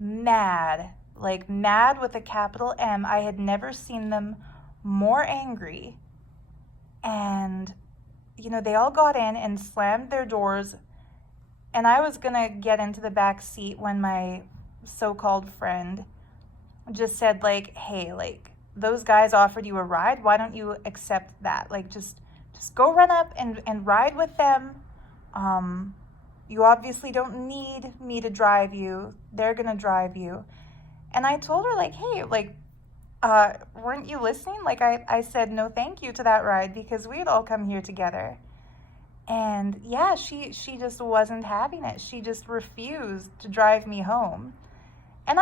mad, like mad with a capital M. I had never seen them more angry. And, they all got in and slammed their doors. And I was going to get into the back seat when my so-called friend just said, like, hey, like, those guys offered you a ride. Why don't you accept that? Like, just go run up and ride with them. You obviously don't need me to drive you. They're going to drive you. And I told her, like, hey, like, weren't you listening? Like, I said no thank you to that ride because we'd all come here together. And yeah, she just wasn't having it. She just refused to drive me home. And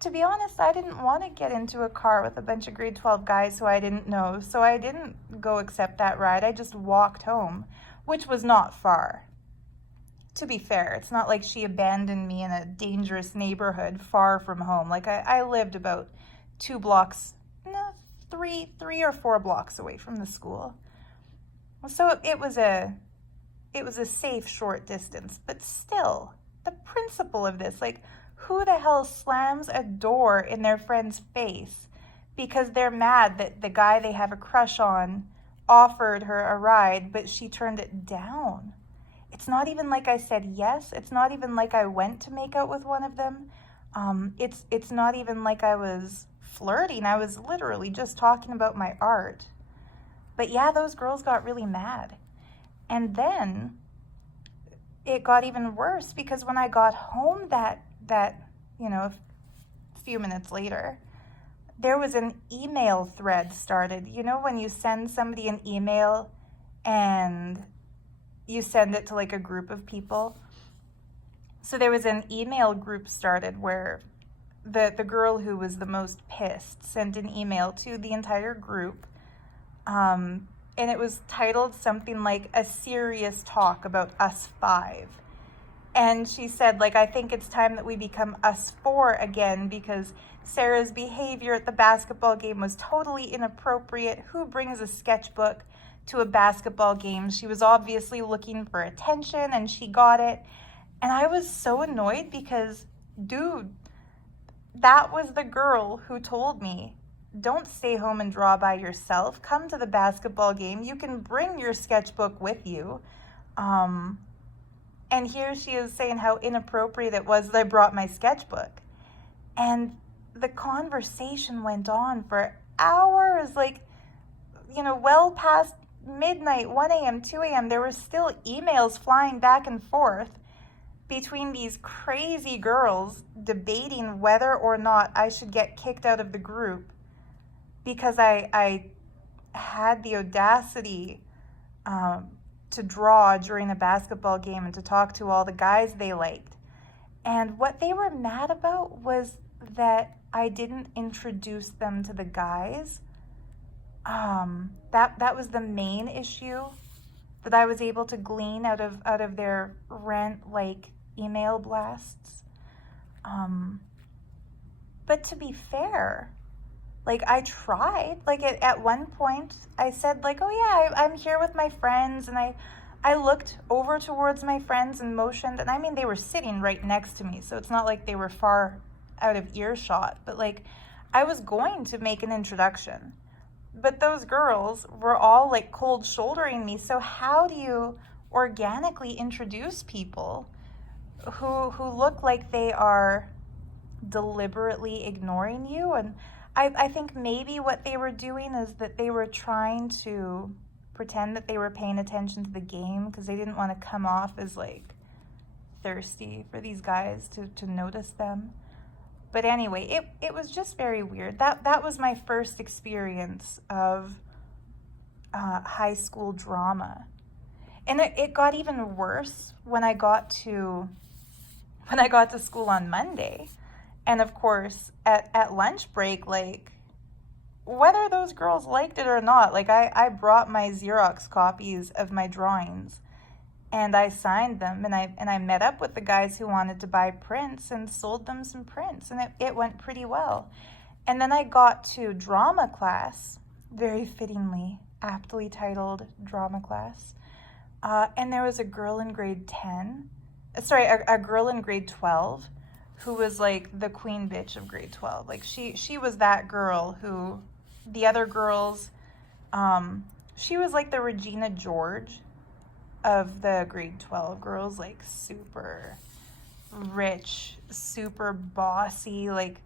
to be honest, I didn't want to get into a car with a bunch of grade 12 guys who I didn't know. So I didn't go accept that ride. I just walked home, which was not far. To be fair, it's not like she abandoned me in a dangerous neighborhood far from home. Like I lived about 2 blocks, no, 3 or 4 blocks away from the school. So it was a safe short distance, but still, the principle of this, like, who the hell slams a door in their friend's face because they're mad that the guy they have a crush on offered her a ride, but she turned it down? It's not even like I said yes. It's not even like I went to make out with one of them. It's not even like I was flirting. I was literally just talking about my art. But yeah, those girls got really mad. And then it got even worse because when I got home that a few minutes later, there was an email thread started. When you send somebody an email and you send it to like a group of people. So there was an email group started where the girl who was the most pissed sent an email to the entire group. And it was titled something like "A Serious Talk About Us 5." And she said, like, I think it's time that we become us 4 again because Sarah's behavior at the basketball game was totally inappropriate. Who brings a sketchbook to a basketball game? She was obviously looking for attention and she got it. And I was so annoyed because, dude, that was the girl who told me, don't stay home and draw by yourself. Come to the basketball game. You can bring your sketchbook with you. And here she is saying how inappropriate it was that I brought my sketchbook. And the conversation went on for hours, like, well past midnight, 1 a.m., 2 a.m. There were still emails flying back and forth between these crazy girls debating whether or not I should get kicked out of the group because I had the audacity to draw during a basketball game and to talk to all the guys they liked. And what they were mad about was that I didn't introduce them to the guys That was the main issue that I was able to glean out of their rant like email blasts. Um, but to be fair, like I tried. Like at one point, I said like, "Oh yeah, I'm here with my friends," and I looked over towards my friends and motioned, and I mean they were sitting right next to me, so it's not like they were far out of earshot. But like, I was going to make an introduction, but those girls were all like cold shouldering me. So how do you organically introduce people who look like they are deliberately ignoring you? And I think maybe what they were doing is that they were trying to pretend that they were paying attention to the game because they didn't want to come off as like thirsty for these guys to notice them. But anyway, it was just very weird. That was my first experience of high school drama. And it got even worse when I got to school on Monday. And of course, at lunch break, like, whether those girls liked it or not, like, I brought my Xerox copies of my drawings and I signed them, and I met up with the guys who wanted to buy prints and sold them some prints, and it went pretty well. And then I got to drama class, very fittingly, aptly titled drama class, and there was a girl in grade 10, a girl in grade 12 who was like the queen bitch of grade 12. Like she was that girl who the other girls, she was like the Regina George of the grade 12 girls, like super rich, super bossy. Like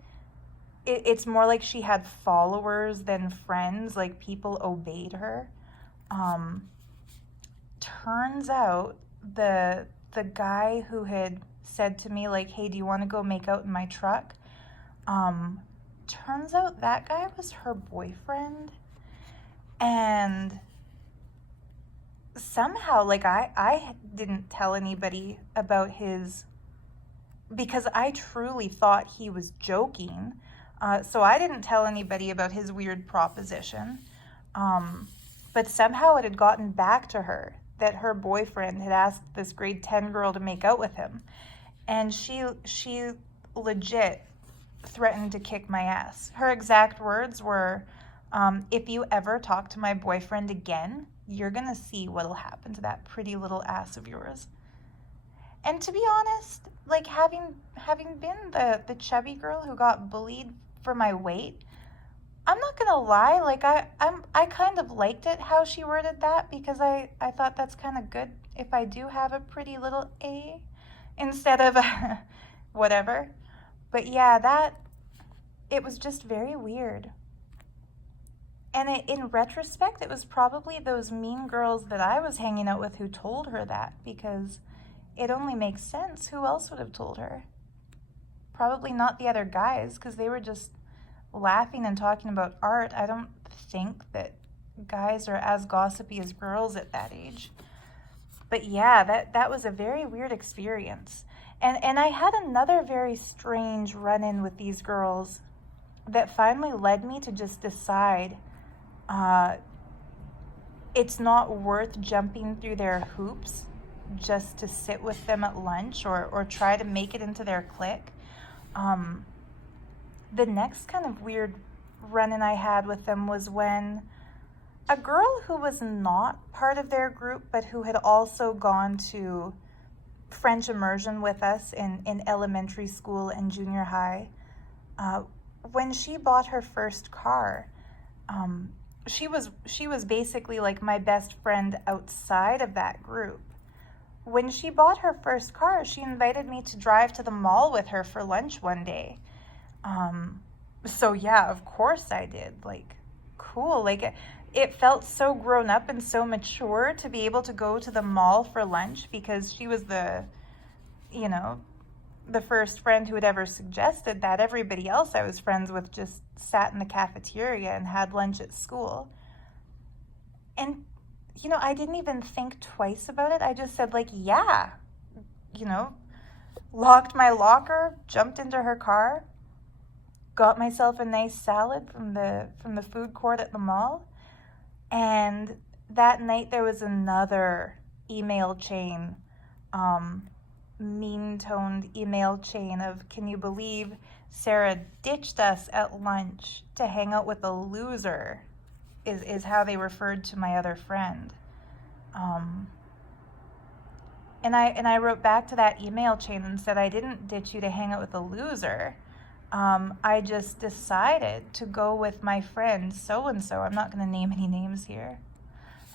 it's more like she had followers than friends. Like people obeyed her. Turns out the guy who had said to me like, "Hey, do you want to go make out in my truck?" Turns out that guy was her boyfriend. And somehow, like, I didn't tell anybody about his, because I truly thought he was joking. So I didn't tell anybody about his weird proposition. But somehow it had gotten back to her that her boyfriend had asked this grade 10 girl to make out with him. And she legit threatened to kick my ass. Her exact words were, "If you ever talk to my boyfriend again, you're gonna see what'll happen to that pretty little ass of yours." And to be honest, like having been the chubby girl who got bullied for my weight, I'm not gonna lie, like I kind of liked it how she worded that, because I thought that's kind of good if I do have a pretty little A instead of whatever. But yeah, it was just very weird. And in retrospect, it was probably those mean girls that I was hanging out with who told her that, because it only makes sense. Who else would have told her? Probably not the other guys, because they were just laughing and talking about art. I don't think that guys are as gossipy as girls at that age. But yeah, that was a very weird experience. And I had another very strange run-in with these girls that finally led me to just decide it's not worth jumping through their hoops just to sit with them at lunch or try to make it into their clique. The next kind of weird run-in I had with them was when a girl who was not part of their group, but who had also gone to French immersion with us in elementary school and junior high, when she bought her first car, she was basically like my best friend outside of that group. When she bought her first car, she invited me to drive to the mall with her for lunch one day. So yeah, of course I did. Like, cool. Like, it felt so grown up and so mature to be able to go to the mall for lunch, because she was the first friend who had ever suggested that. Everybody else I was friends with just sat in the cafeteria and had lunch at school. And, I didn't even think twice about it. I just said, like, yeah, locked my locker, jumped into her car, got myself a nice salad from the food court at the mall, And that night there was another email chain, mean-toned email chain of, can you believe Sarah ditched us at lunch to hang out with a loser, is how they referred to my other friend. And I wrote back to that email chain and said, I didn't ditch you to hang out with a loser. I just decided to go with my friend so-and-so. I'm not going to name any names here.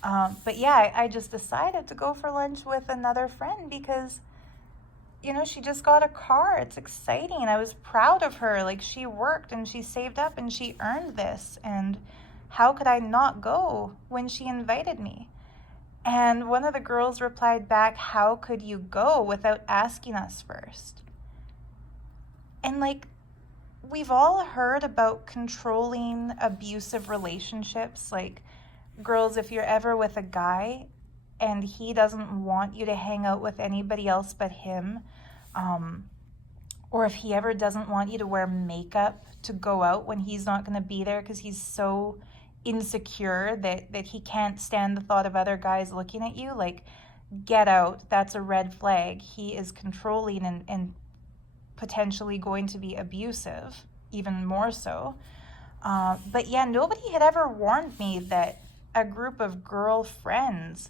But yeah, I just decided to go for lunch with another friend because, you know, she just got a car. It's exciting. I was proud of her. Like, she worked and she saved up and she earned this. And how could I not go when she invited me? And one of the girls replied back, how could you go without asking us first? And like, we've all heard about controlling, abusive relationships. Like, girls, if you're ever with a guy and he doesn't want you to hang out with anybody else but him, or if he ever doesn't want you to wear makeup to go out when he's not going to be there because he's so insecure that he can't stand the thought of other guys looking at you, like, get out. That's a red flag. He is controlling and potentially going to be abusive, even more so. But yeah, nobody had ever warned me that a group of girlfriends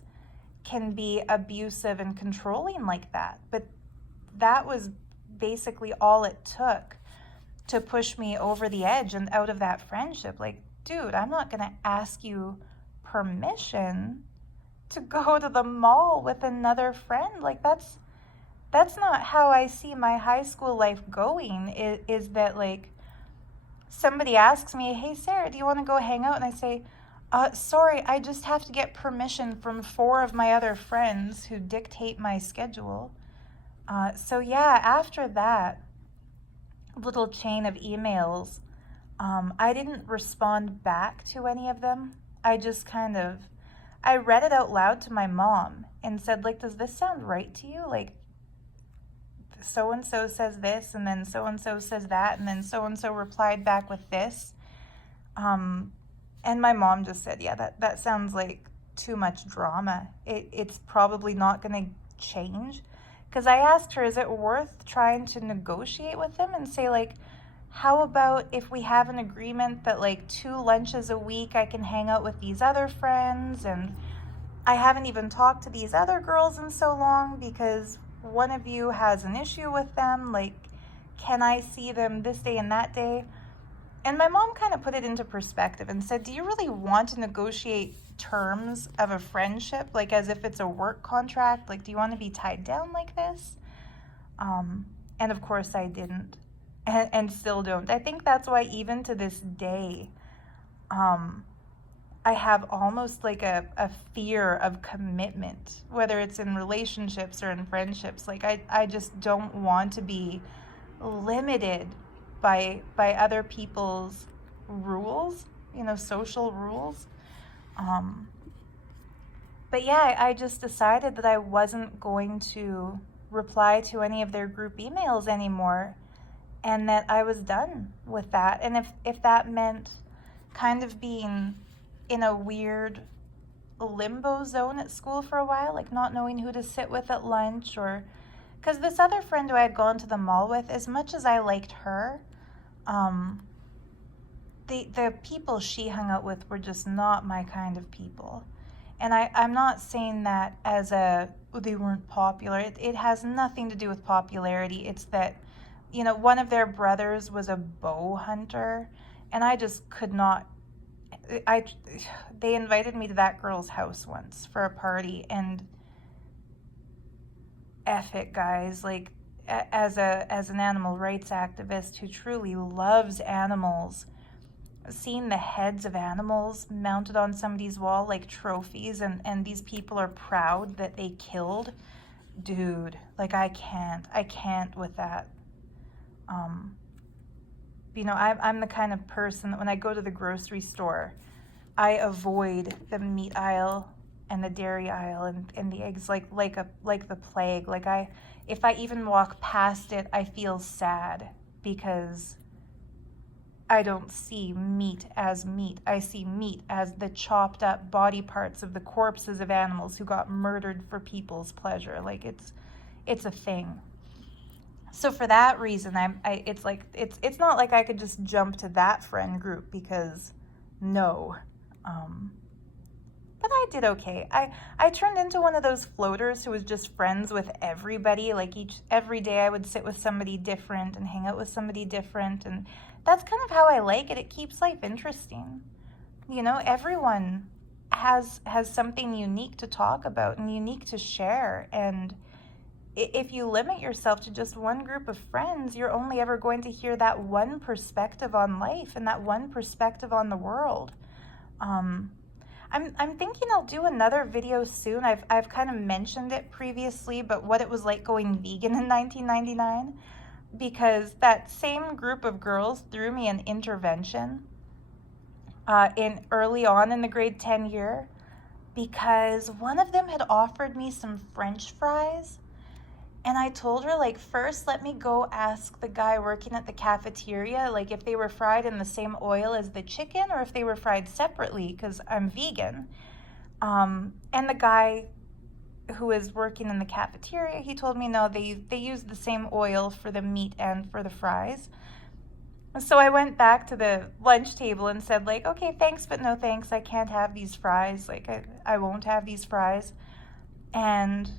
can be abusive and controlling like that. But that was basically all it took to push me over the edge and out of that friendship. Like, dude, I'm not going to ask you permission to go to the mall with another friend. Like, that's not how I see my high school life going, is that, like, somebody asks me, hey, Sarah, do you want to go hang out? And I say, sorry, I just have to get permission from 4 of my other friends who dictate my schedule. So yeah, after that little chain of emails, I didn't respond back to any of them. I just I read it out loud to my mom and said, like, does this sound right to you? Like, so-and-so says this, and then so-and-so says that, and then so-and-so replied back with this. And my mom just said, yeah, that sounds like too much drama. It's probably not going to change. Because I asked her, is it worth trying to negotiate with them and say, like, how about if we have an agreement that, like, 2 lunches a week I can hang out with these other friends, and I haven't even talked to these other girls in so long because one of you has an issue with them. Like, can I see them this day and that day? And my mom kind of put it into perspective and said, do you really want to negotiate terms of a friendship, like as if it's a work contract? Like, do you want to be tied down like this? And of course I didn't, and still don't. I think that's why even to this day, I have almost like a fear of commitment, whether it's in relationships or in friendships. Like, I just don't want to be limited by other people's rules, you know, social rules. But yeah, I just decided that I wasn't going to reply to any of their group emails anymore, and that I was done with that. And if that meant kind of being in a weird limbo zone at school for a while, like not knowing who to sit with at lunch, or because this other friend who I had gone to the mall with, as much as I liked her, the people she hung out with were just not my kind of people. And I'm not saying that as they weren't popular. It has nothing to do with popularity. It's that, you know, one of their brothers was a bow hunter, and I just could not. They invited me to that girl's house once for a party, and F it, guys. Like, as an animal rights activist who truly loves animals, seeing the heads of animals mounted on somebody's wall like trophies, and these people are proud that they killed, dude, like, I can't with that. You know, I'm the kind of person that when I go to the grocery store, I avoid the meat aisle and the dairy aisle and the eggs like the plague. Like, if I even walk past it, I feel sad because I don't see meat as meat. I see meat as the chopped up body parts of the corpses of animals who got murdered for people's pleasure. Like it's a thing. So for that reason, it's not like I could just jump to that friend group because no. Um, but I did okay. I turned into one of those floaters who was just friends with everybody. Like every day I would sit with somebody different and hang out with somebody different, and that's kind of how I like it. It keeps life interesting. You know, everyone has something unique to talk about and unique to share, and if you limit yourself to just one group of friends, you're only ever going to hear that one perspective on life and that one perspective on the world. I'm thinking I'll do another video soon. I've kind of mentioned it previously, but what it was like going vegan in 1999, because that same group of girls threw me an intervention in early on in the grade 10 year, because one of them had offered me some French fries. And I told her, like, first, let me go ask the guy working at the cafeteria, like, if they were fried in the same oil as the chicken or if they were fried separately, because I'm vegan. And the guy who was working in the cafeteria, he told me, no, they use the same oil for the meat and for the fries. So I went back to the lunch table and said, like, okay, thanks, but no thanks. I can't have these fries. Like, I won't have these fries. And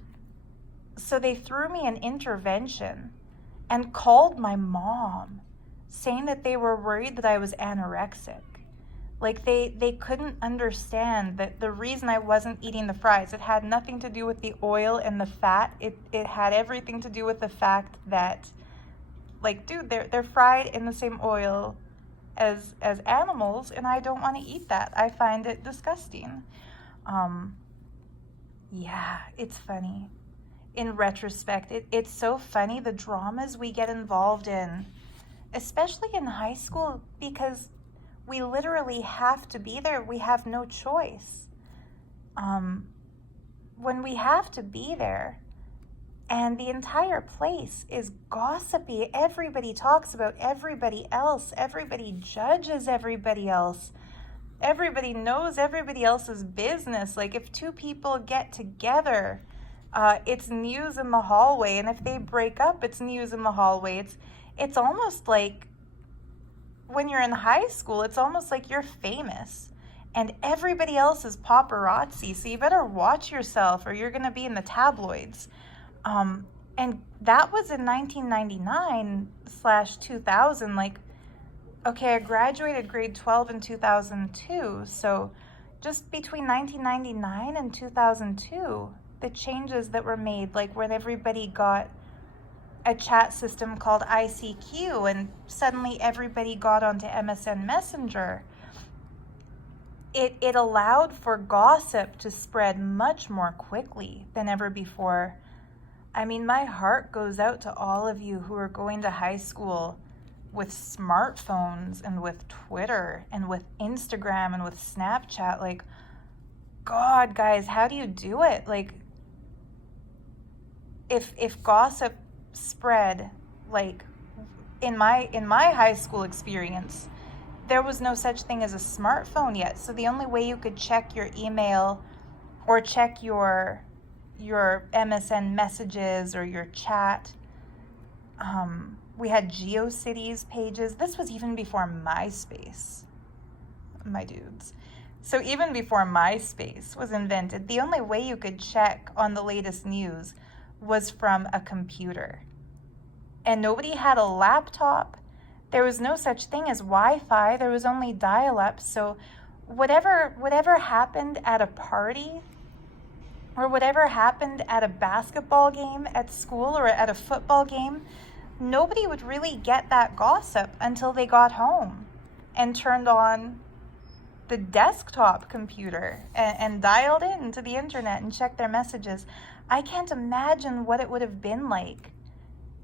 so they threw me an intervention and called my mom, saying that they were worried that I was anorexic. Like they couldn't understand that the reason I wasn't eating the fries, it had nothing to do with the oil and the fat. It had everything to do with the fact that, like, dude, they're fried in the same oil as animals, and I don't want to eat that. I find it disgusting. Yeah, it's funny. In retrospect, it's so funny the dramas we get involved in, especially in high school, because we literally have to be there. We have no choice. When we have to be there and the entire place is gossipy, everybody talks about everybody else, everybody judges everybody else, everybody knows everybody else's business. Like, if two people get together, it's news in the hallway, and if they break up, it's news in the hallway. It's almost like when you're in high school, it's almost like you're famous, and everybody else is paparazzi. So you better watch yourself, or you're gonna be in the tabloids. And that was in 1999/2000. Like, okay, I graduated grade 12 in 2002, so just between 1999 and 2002. The changes that were made, like when everybody got a chat system called ICQ and suddenly everybody got onto MSN Messenger, it allowed for gossip to spread much more quickly than ever before. I mean, my heart goes out to all of you who are going to high school with smartphones and with Twitter and with Instagram and with Snapchat. Like, God, guys, how do you do it? Like, if gossip spread, like in my high school experience, there was no such thing as a smartphone yet. So the only way you could check your email or check your MSN messages or your chat, we had GeoCities pages. This was even before MySpace, my dudes. So even before MySpace was invented, the only way you could check on the latest news was from a computer. And nobody had a laptop. There was no such thing as Wi-Fi. There was only dial-up. So whatever happened at a party, or whatever happened at a basketball game at school or at a football game, nobody would really get that gossip until they got home and turned on the desktop computer and dialed in to the internet and checked their messages. I can't imagine what it would have been like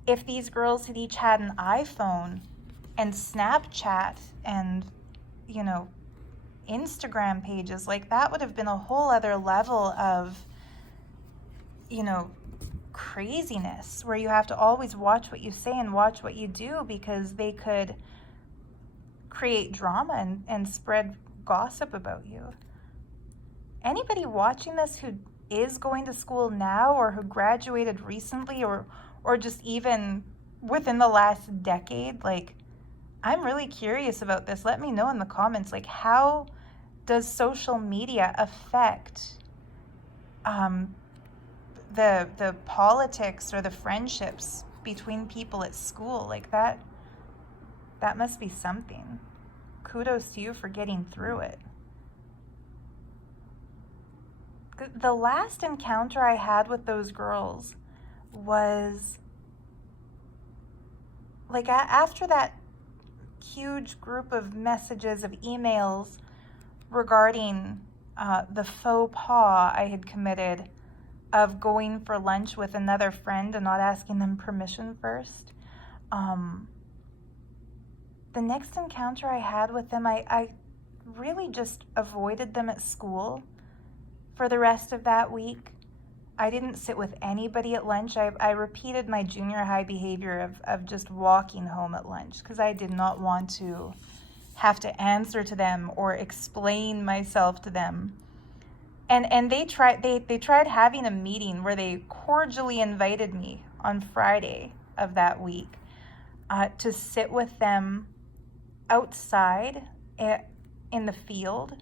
if these girls had each had an iPhone and Snapchat and, you know, Instagram pages. Like, that would have been a whole other level of, you know, craziness, where you have to always watch what you say and watch what you do, because they could create drama and spread gossip about you. Anybody watching this who is going to school now, or who graduated recently, or just even within the last decade, like, I'm really curious about this. Let me know in the comments, like, how does social media affect the politics or the friendships between people at school? Like, that must be something. Kudos to you for getting through it. The last encounter I had with those girls was like after that huge group of messages, of emails regarding the faux pas I had committed of going for lunch with another friend and not asking them permission first. The next encounter I had with them, I really just avoided them at school for the rest of that week. I didn't sit with anybody at lunch. I repeated my junior high behavior of just walking home at lunch because I did not want to have to answer to them or explain myself to them. And they tried having a meeting where they cordially invited me on Friday of that week to sit with them outside in the field,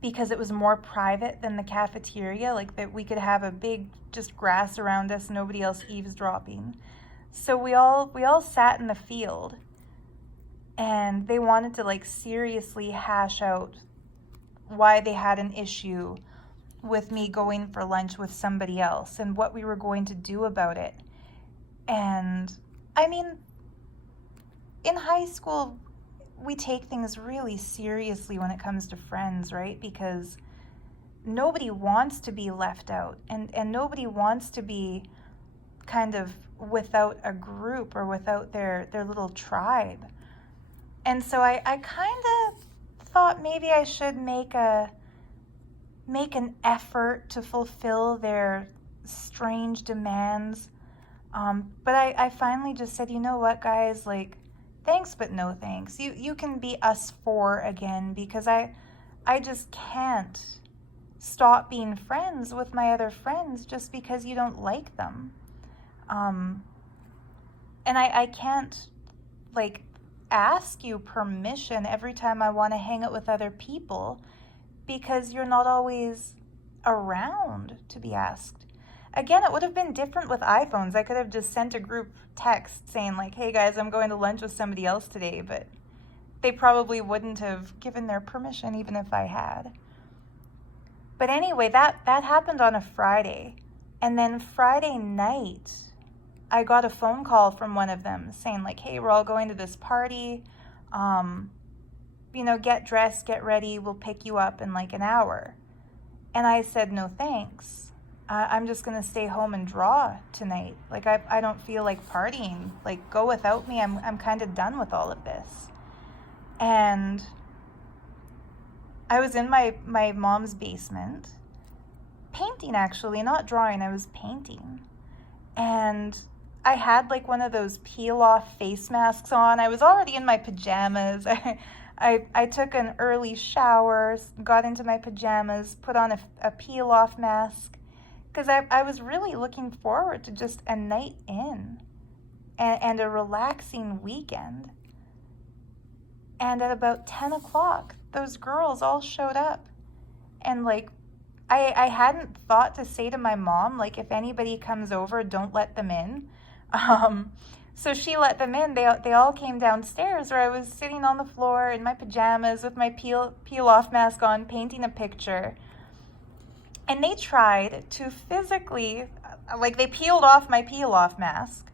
because it was more private than the cafeteria, like that we could have a big just grass around us, nobody else eavesdropping. So we all sat in the field, and they wanted to like seriously hash out why they had an issue with me going for lunch with somebody else and what we were going to do about it. And I mean, in high school, we take things really seriously when it comes to friends, right? Because nobody wants to be left out, and nobody wants to be kind of without a group or without their little tribe. And so I kind of thought maybe I should make an effort to fulfill their strange demands. But I finally just said, you know what, guys, like, thanks, but no thanks. You can be us four again, because I just can't stop being friends with my other friends just because you don't like them. And I can't like ask you permission every time I want to hang out with other people because you're not always around to be asked. Again, it would have been different with iPhones. I could have just sent a group text saying like, hey guys, I'm going to lunch with somebody else today, but they probably wouldn't have given their permission even if I had. But anyway, that happened on a Friday. And then Friday night, I got a phone call from one of them saying like, hey, we're all going to this party. Get dressed, get ready. We'll pick you up in like an hour. And I said, no, thanks. I'm just going to stay home and draw tonight. Like, I don't feel like partying. Like, go without me. I'm kind of done with all of this. And I was in my mom's basement, painting actually, not drawing. I was painting. And I had like one of those peel-off face masks on. I was already in my pajamas. I took an early shower, got into my pajamas, put on a peel-off mask, because I was really looking forward to just a night in and a relaxing weekend. And at about 10 o'clock, those girls all showed up. And like, I hadn't thought to say to my mom, like, if anybody comes over, don't let them in. So she let them in. They all came downstairs, where I was sitting on the floor in my pajamas with my peel-off mask on, painting a picture. And they tried to physically, like, they peeled off my peel-off mask.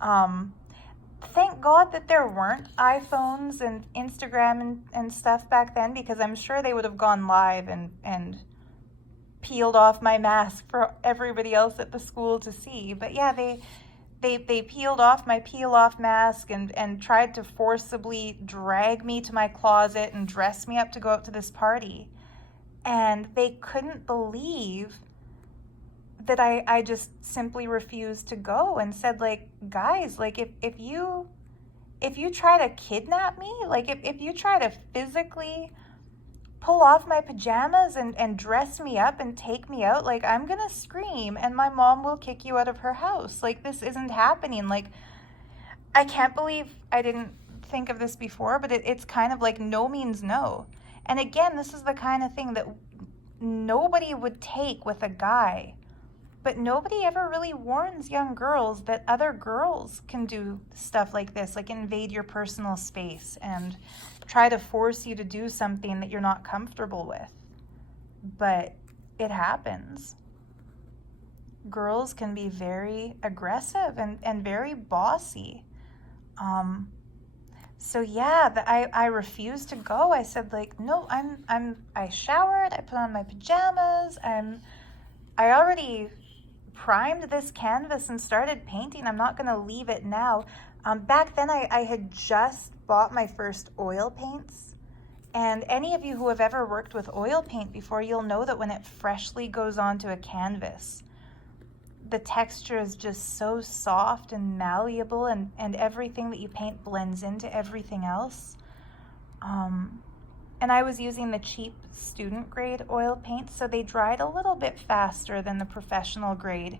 Thank God that there weren't iPhones and Instagram and stuff back then, because I'm sure they would have gone live and peeled off my mask for everybody else at the school to see. But yeah, they peeled off my peel-off mask and tried to forcibly drag me to my closet and dress me up to go out to this party. And they couldn't believe that I just simply refused to go and said, like, guys, like, if you if you try to kidnap me, like if you try to physically pull off my pajamas and dress me up and take me out, like I'm gonna scream and my mom will kick you out of her house. Like this isn't happening. Like I can't believe I didn't think of this before, but it's kind of like no means no. And again, this is the kind of thing that nobody would take with a guy, but nobody ever really warns young girls that other girls can do stuff like this, like invade your personal space and try to force you to do something that you're not comfortable with. But it happens. Girls can be very aggressive and very bossy. So yeah, I refused to go. I said like, no, I showered, I put on my pajamas, I already primed this canvas and started painting. I'm not gonna leave it now. Back then I had just bought my first oil paints. And any of you who have ever worked with oil paint before, you'll know that when it freshly goes onto a canvas, the texture is just so soft and malleable, and everything that you paint blends into everything else. And I was using the cheap student grade oil paint, so they dried a little bit faster than the professional grade.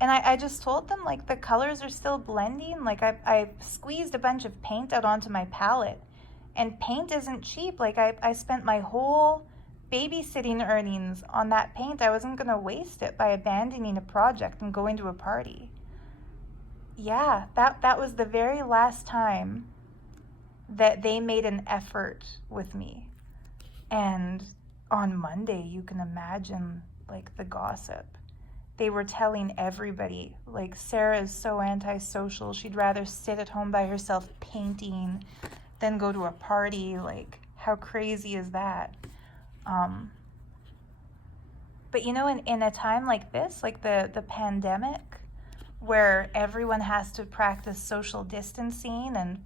And I just told them, like, the colors are still blending. Like, I squeezed a bunch of paint out onto my palette. And paint isn't cheap. Like, I spent my whole babysitting earnings on that paint. I wasn't going to waste it by abandoning a project and going to a party. Yeah, that was the very last time that they made an effort with me. And on Monday, you can imagine, like, the gossip. They were telling everybody, like, Sarah is so antisocial. She'd rather sit at home by herself painting than go to a party. Like, how crazy is that? But you know, in a time like this, like the pandemic, where everyone has to practice social distancing and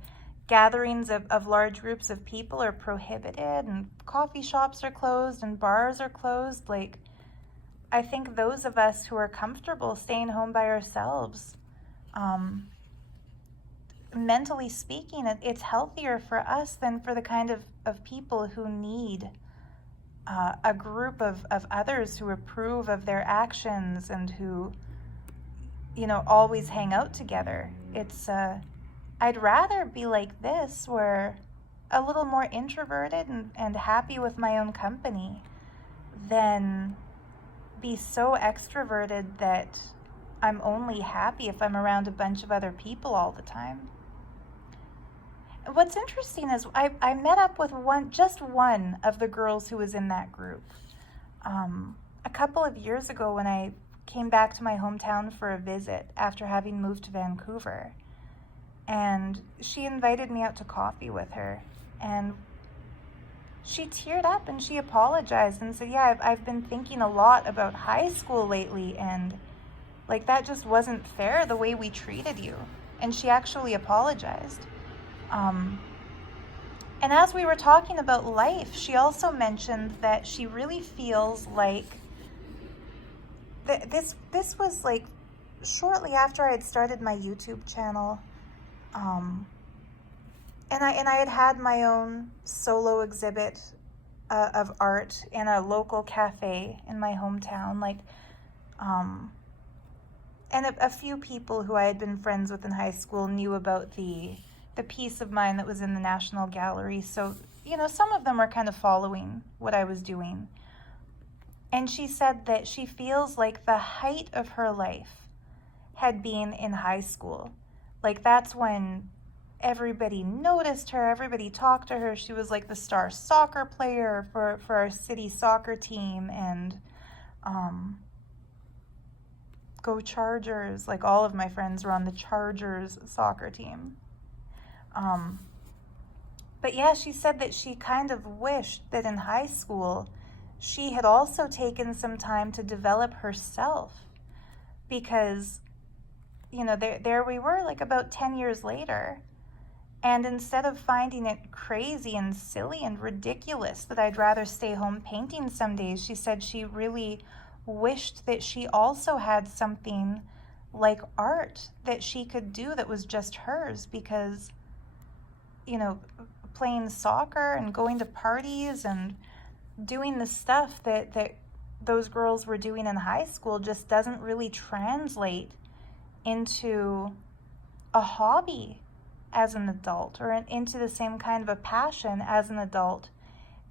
gatherings of large groups of people are prohibited and coffee shops are closed and bars are closed, like, I think those of us who are comfortable staying home by ourselves, mentally speaking, it's healthier for us than for the kind of people who need a group of others who approve of their actions and who, you know, always hang out together. It's, I'd rather be like this, where a little more introverted and happy with my own company, than be so extroverted that I'm only happy if I'm around a bunch of other people all the time. What's interesting is I met up with just one of the girls who was in that group a couple of years ago when I came back to my hometown for a visit after having moved to Vancouver. And she invited me out to coffee with her. And she teared up and she apologized and said, yeah, I've been thinking a lot about high school lately, and like that just wasn't fair the way we treated you. And she actually apologized. And as we were talking about life, she also mentioned that she really feels like this was like shortly after I had started my YouTube channel. And I had my own solo exhibit of art in a local cafe in my hometown, like, and a few people who I had been friends with in high school knew about the piece of mine that was in the National Gallery. So, you know, some of them were kind of following what I was doing. And she said that she feels like the height of her life had been in high school. Like, that's when everybody noticed her, everybody talked to her. She was like the star soccer player for our city soccer team, and go Chargers. Like, all of my friends were on the Chargers soccer team. But yeah, she said that she kind of wished that in high school she had also taken some time to develop herself, because, you know, there we were, like, about 10 years later, and instead of finding it crazy and silly and ridiculous that I'd rather stay home painting some days, she said she really wished that she also had something like art that she could do that was just hers, because you know, playing soccer and going to parties and doing the stuff that those girls were doing in high school just doesn't really translate into a hobby as an adult, or into the same kind of a passion as an adult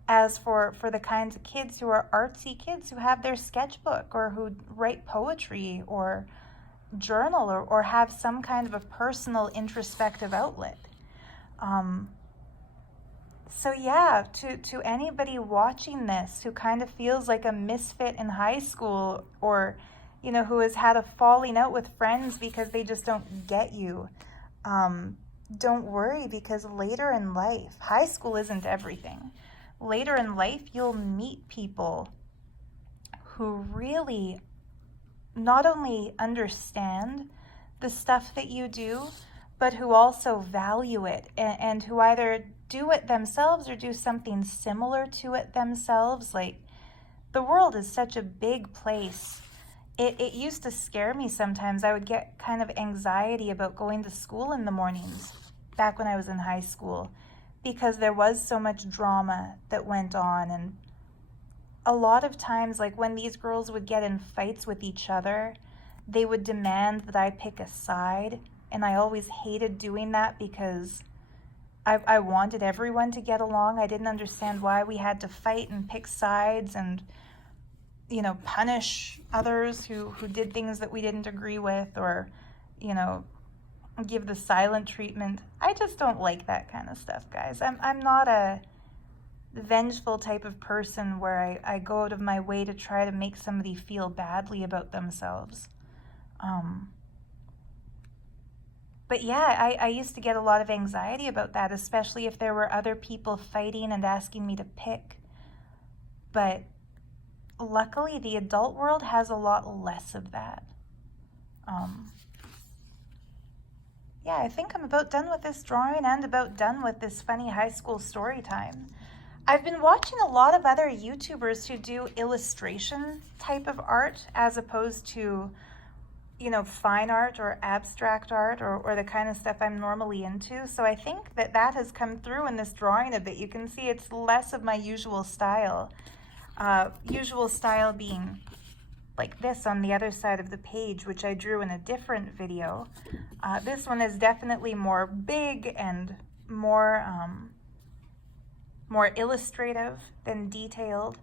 as for the kinds of kids who are artsy kids who have their sketchbook, or who write poetry or journal, or have some kind of a personal introspective outlet. So yeah, to anybody watching this who kind of feels like a misfit in high school, or, you know, who has had a falling out with friends because they just don't get you, don't worry, because later in life, high school isn't everything. Later in life, you'll meet people who really not only understand the stuff that you do, but who also value it, and who either do it themselves or do something similar to it themselves. Like, the world is such a big place. It used to scare me sometimes. I would get kind of anxiety about going to school in the mornings back when I was in high school, because there was so much drama that went on. And a lot of times, like when these girls would get in fights with each other, they would demand that I pick a side. And I always hated doing that, because I wanted everyone to get along. I didn't understand why we had to fight and pick sides and, you know, punish others who did things that we didn't agree with, or, you know, give the silent treatment. I just don't like that kind of stuff, guys. I'm not a vengeful type of person where I go out of my way to try to make somebody feel badly about themselves. But yeah, I used to get a lot of anxiety about that, especially if there were other people fighting and asking me to pick. But luckily, the adult world has a lot less of that. Yeah, I think I'm about done with this drawing and about done with this funny high school story time. I've been watching a lot of other YouTubers who do illustration type of art, as opposed to, you know, fine art or abstract art, or the kind of stuff I'm normally into. So I think that has come through in this drawing a bit. You can see it's less of my usual style. Usual style being like this on the other side of the page, which I drew in a different video. This one is definitely more big and more illustrative than detailed.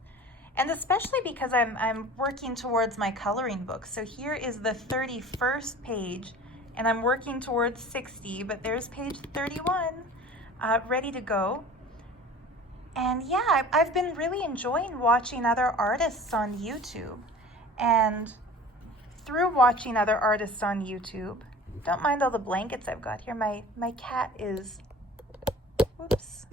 And especially because I'm working towards my coloring book. So here is the 31st page, and I'm working towards 60, but there's page 31 ready to go. And yeah, I've been really enjoying watching other artists on YouTube. And through watching other artists on YouTube, don't mind all the blankets I've got here. My cat is, whoops.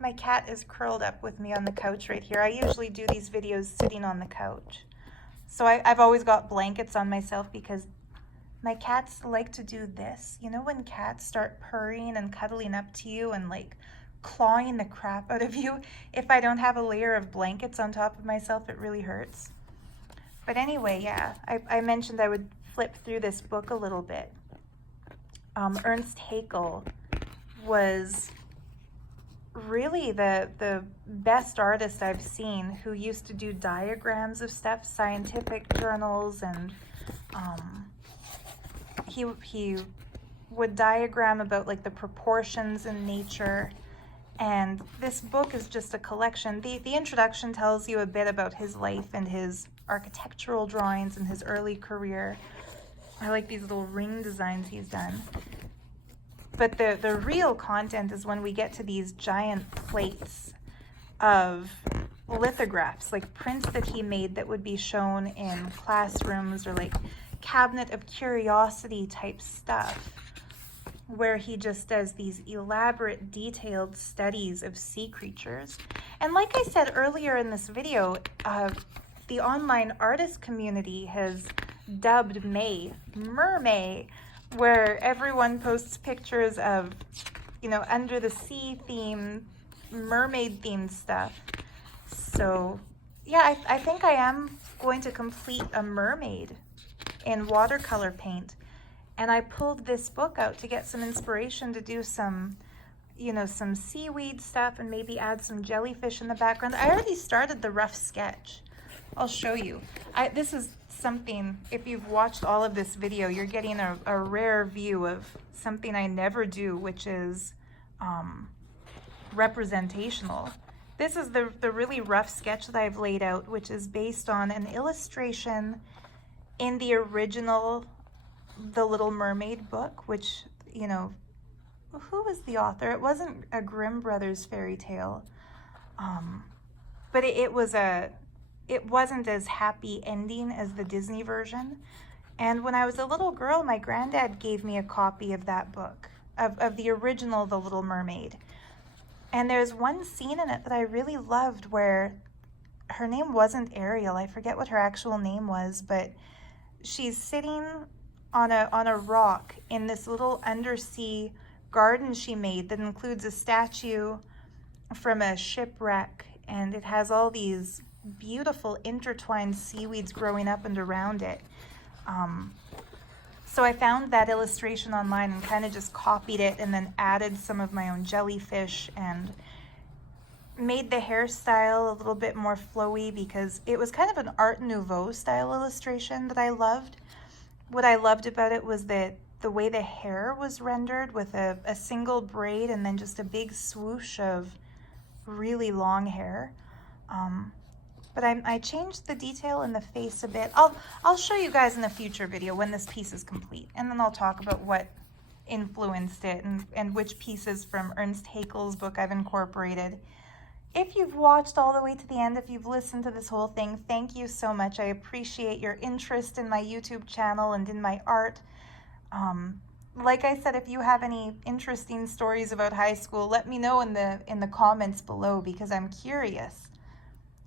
My cat is curled up with me on the couch right here. I usually do these videos sitting on the couch. So I've always got blankets on myself, because my cats like to do this. You know, when cats start purring and cuddling up to you and like clawing the crap out of you, if I don't have a layer of blankets on top of myself, it really hurts. But anyway, yeah, I mentioned I would flip through this book a little bit. Ernst Haeckel was really the best artist I've seen, who used to do diagrams of stuff, scientific journals, and he would diagram about like the proportions in nature. And this book is just a collection. The introduction tells you a bit about his life and his architectural drawings and his early career. I like these little ring designs he's done. But the real content is when we get to these giant plates of lithographs, like prints that he made that would be shown in classrooms, or like cabinet of curiosity type stuff, where he just does these elaborate, detailed studies of sea creatures. And like I said earlier in this video, the online artist community has dubbed May Mermay, where everyone posts pictures of, you know, under the sea theme, mermaid themed stuff. So yeah, I think I am going to complete a mermaid in watercolor paint. And I pulled this book out to get some inspiration to do some you know, some seaweed stuff and maybe add some jellyfish in the background. I already started the rough sketch. I'll show you. This is something, if you've watched all of this video, you're getting a rare view of something I never do, which is representational. This is the really rough sketch that I've laid out, which is based on an illustration in the original The Little Mermaid book, which, you know, who was the author? It wasn't a Grimm Brothers fairy tale, but it wasn't as happy ending as the Disney version. And when I was a little girl, my granddad gave me a copy of that book, of the original The Little Mermaid. And there's one scene in it that I really loved where her name wasn't Ariel. I forget what her actual name was, but she's sitting on a rock in this little undersea garden she made that includes a statue from a shipwreck, and it has all these beautiful intertwined seaweeds growing up and around it. So I found that illustration online and kind of just copied it and then added some of my own jellyfish and made the hairstyle a little bit more flowy because it was kind of an Art Nouveau style illustration that I loved. What I loved about it was that the way the hair was rendered with a single braid and then just a big swoosh of really long hair. But I changed the detail in the face a bit. I'll show you guys in a future video when this piece is complete, and then I'll talk about what influenced it and which pieces from Ernst Haeckel's book I've incorporated. If you've watched all the way to the end, if you've listened to this whole thing, thank you so much. I appreciate your interest in my YouTube channel and in my art. Like I said, if you have any interesting stories about high school, let me know in the comments below, because I'm curious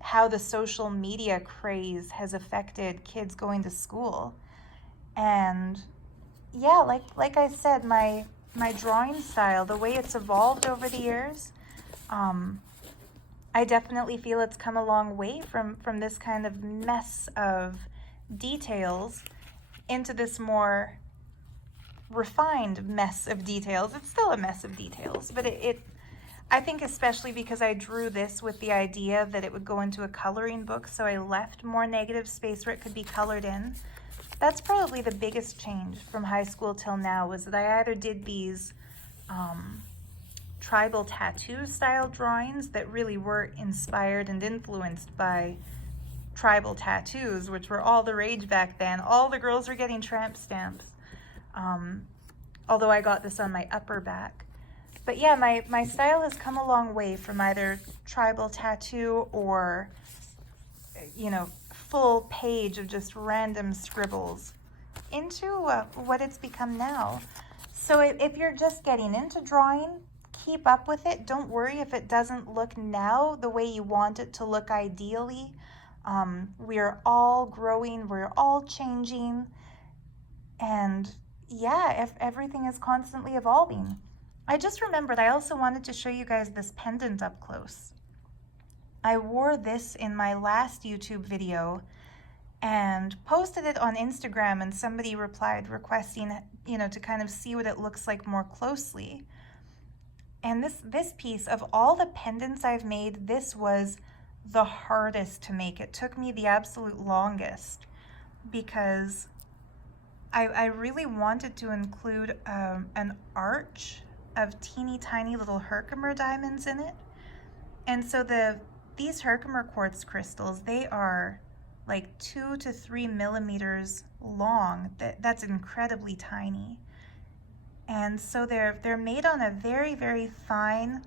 how the social media craze has affected kids going to school. And yeah, like I said, my drawing style, the way it's evolved over the years, I definitely feel it's come a long way from this kind of mess of details into this more refined mess of details. It's still a mess of details, but I think especially because I drew this with the idea that it would go into a coloring book, so I left more negative space where it could be colored in. That's probably the biggest change from high school till now, was that I either did these tribal tattoo style drawings that really were inspired and influenced by tribal tattoos, which were all the rage back then. All the girls were getting tramp stamps, although I got this on my upper back. But yeah, my style has come a long way from either tribal tattoo or, you know, full page of just random scribbles into what it's become now. So if you're just getting into drawing, keep up with it. Don't worry if it doesn't look now the way you want it to look ideally. We're all growing, we're all changing, and yeah, if everything is constantly evolving. I just remembered I also wanted to show you guys this pendant up close. I wore this in my last YouTube video and posted it on Instagram, and somebody replied requesting, you know, to kind of see what it looks like more closely. And this piece, of all the pendants I've made, this was the hardest to make. It took me the absolute longest because I really wanted to include an arch of teeny tiny little Herkimer diamonds in it. And so these Herkimer quartz crystals, they are like 2 to 3 millimeters long. That's incredibly tiny. And so they're made on a very, very fine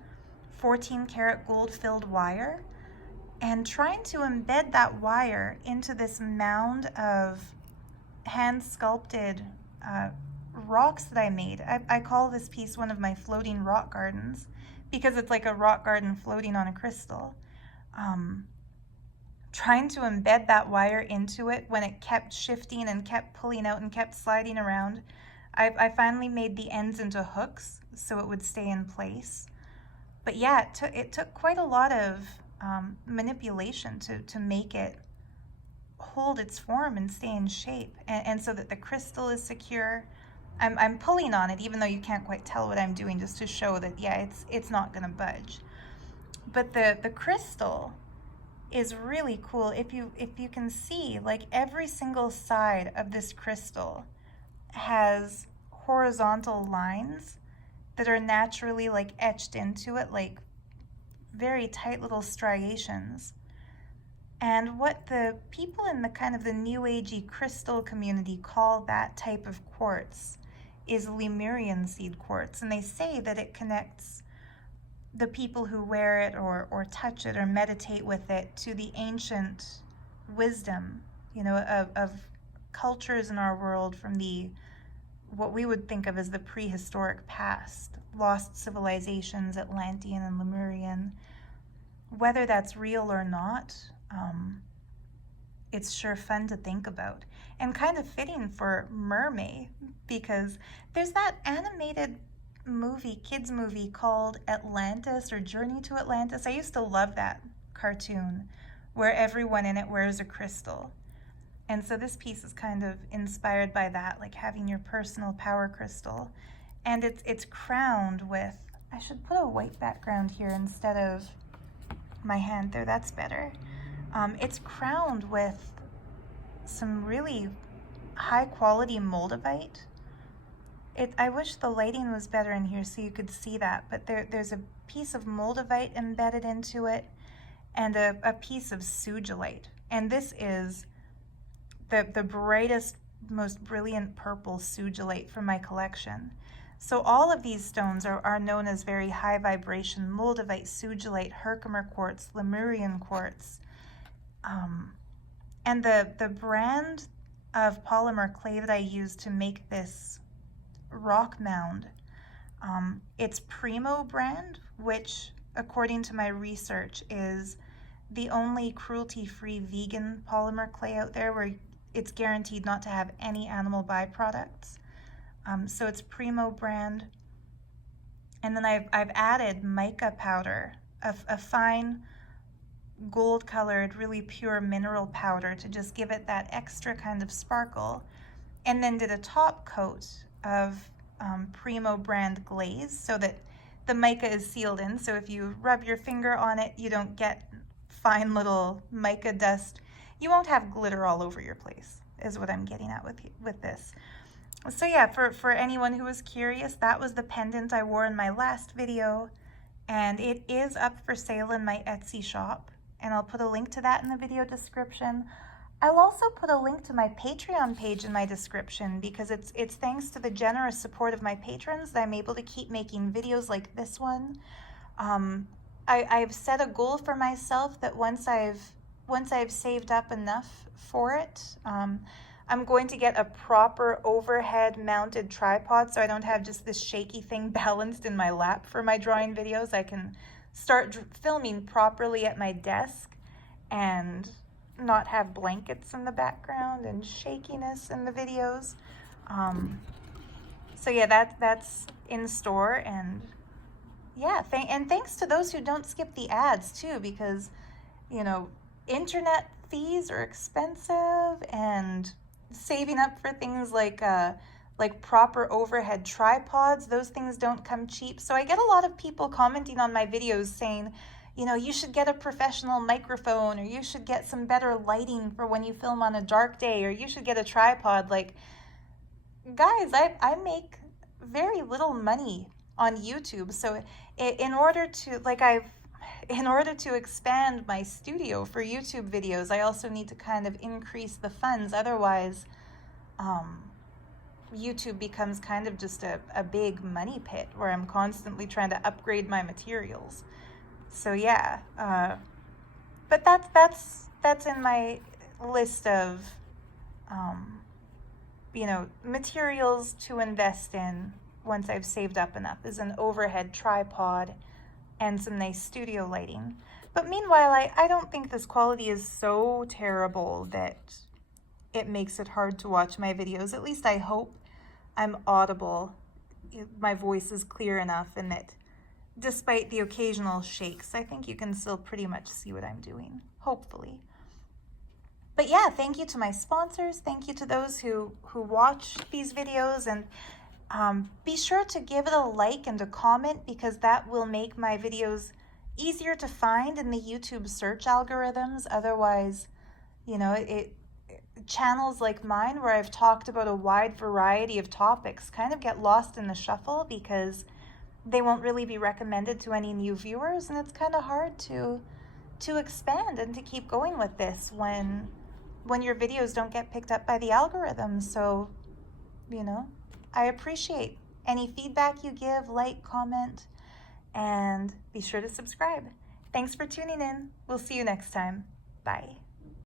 14 karat gold filled wire, and trying to embed that wire into this mound of hand sculpted rocks that I made. I call this piece one of my floating rock gardens because it's like a rock garden floating on a crystal. Trying to embed that wire into it when it kept shifting and kept pulling out and kept sliding around, I finally made the ends into hooks so it would stay in place. But yeah, it took quite a lot of manipulation to make it hold its form and stay in shape, and so that the crystal is secure. I'm pulling on it, even though you can't quite tell what I'm doing, just to show that, yeah, it's not gonna budge. But the crystal is really cool. If you can see, like, every single side of this crystal has horizontal lines that are naturally like etched into it, like very tight little striations. And what the people in the kind of the new agey crystal community call that type of quartz is Lemurian seed quartz. And they say that it connects the people who wear it or touch it or meditate with it to the ancient wisdom, you know, of cultures in our world from the what we would think of as the prehistoric past, lost civilizations, Atlantean and Lemurian. Whether that's real or not, it's sure fun to think about, and kind of fitting for Mermaid, because there's that animated movie, kids movie called Atlantis or Journey to Atlantis. I used to love that cartoon where everyone in it wears a crystal. And so this piece is kind of inspired by that, like having your personal power crystal. And it's crowned with, I should put a white background here instead of my hand there, that's better. It's crowned with some really high quality moldavite. I wish the lighting was better in here so you could see that, but there's a piece of moldavite embedded into it and a piece of sugilite. And this is the brightest, most brilliant purple sugilite from my collection. So all of these stones are known as very high vibration: moldavite, sugilite, Herkimer quartz, Lemurian quartz. And the brand of polymer clay that I use to make this rock mound, it's Primo brand, which according to my research is the only cruelty-free vegan polymer clay out there where it's guaranteed not to have any animal byproducts. So it's Primo brand. And then I've added mica powder, a fine gold colored, really pure mineral powder to just give it that extra kind of sparkle. And then did a top coat of Primo brand glaze so that the mica is sealed in. So if you rub your finger on it, you don't get fine little mica dust. You won't have glitter all over your place, is what I'm getting at with this. So yeah, for anyone who was curious, that was the pendant I wore in my last video, and it is up for sale in my Etsy shop, and I'll put a link to that in the video description. I'll also put a link to my Patreon page in my description, because it's thanks to the generous support of my patrons that I'm able to keep making videos like this one. I've set a goal for myself that once I've saved up enough for it, I'm going to get a proper overhead mounted tripod so I don't have just this shaky thing balanced in my lap for my drawing videos. I can start filming properly at my desk and not have blankets in the background and shakiness in the videos. So yeah, that's in store. And yeah, thanks to those who don't skip the ads too, because, you know, internet fees are expensive, and saving up for things like proper overhead tripods, those things don't come cheap. So I get a lot of people commenting on my videos saying, you know, you should get a professional microphone, or you should get some better lighting for when you film on a dark day, or you should get a tripod. Like, guys, I make very little money on YouTube. So in order to expand my studio for YouTube videos, I also need to kind of increase the funds. Otherwise, YouTube becomes kind of just a big money pit where I'm constantly trying to upgrade my materials. So yeah, but that's in my list of, you know, materials to invest in once I've saved up enough, is an overhead tripod and some nice studio lighting. But meanwhile, I don't think this quality is so terrible that it makes it hard to watch my videos. At least I hope I'm audible. My voice is clear enough, and that despite the occasional shakes, I think you can still pretty much see what I'm doing, hopefully. But yeah, thank you to my sponsors. Thank you to those who watch these videos. And Be sure to give it a like and a comment because that will make my videos easier to find in the YouTube search algorithms. Otherwise, you know, channels like mine where I've talked about a wide variety of topics kind of get lost in the shuffle because they won't really be recommended to any new viewers, and it's kind of hard to expand and to keep going with this when your videos don't get picked up by the algorithms. So, you know, I appreciate any feedback you give, like, comment, and be sure to subscribe. Thanks for tuning in. We'll see you next time. Bye.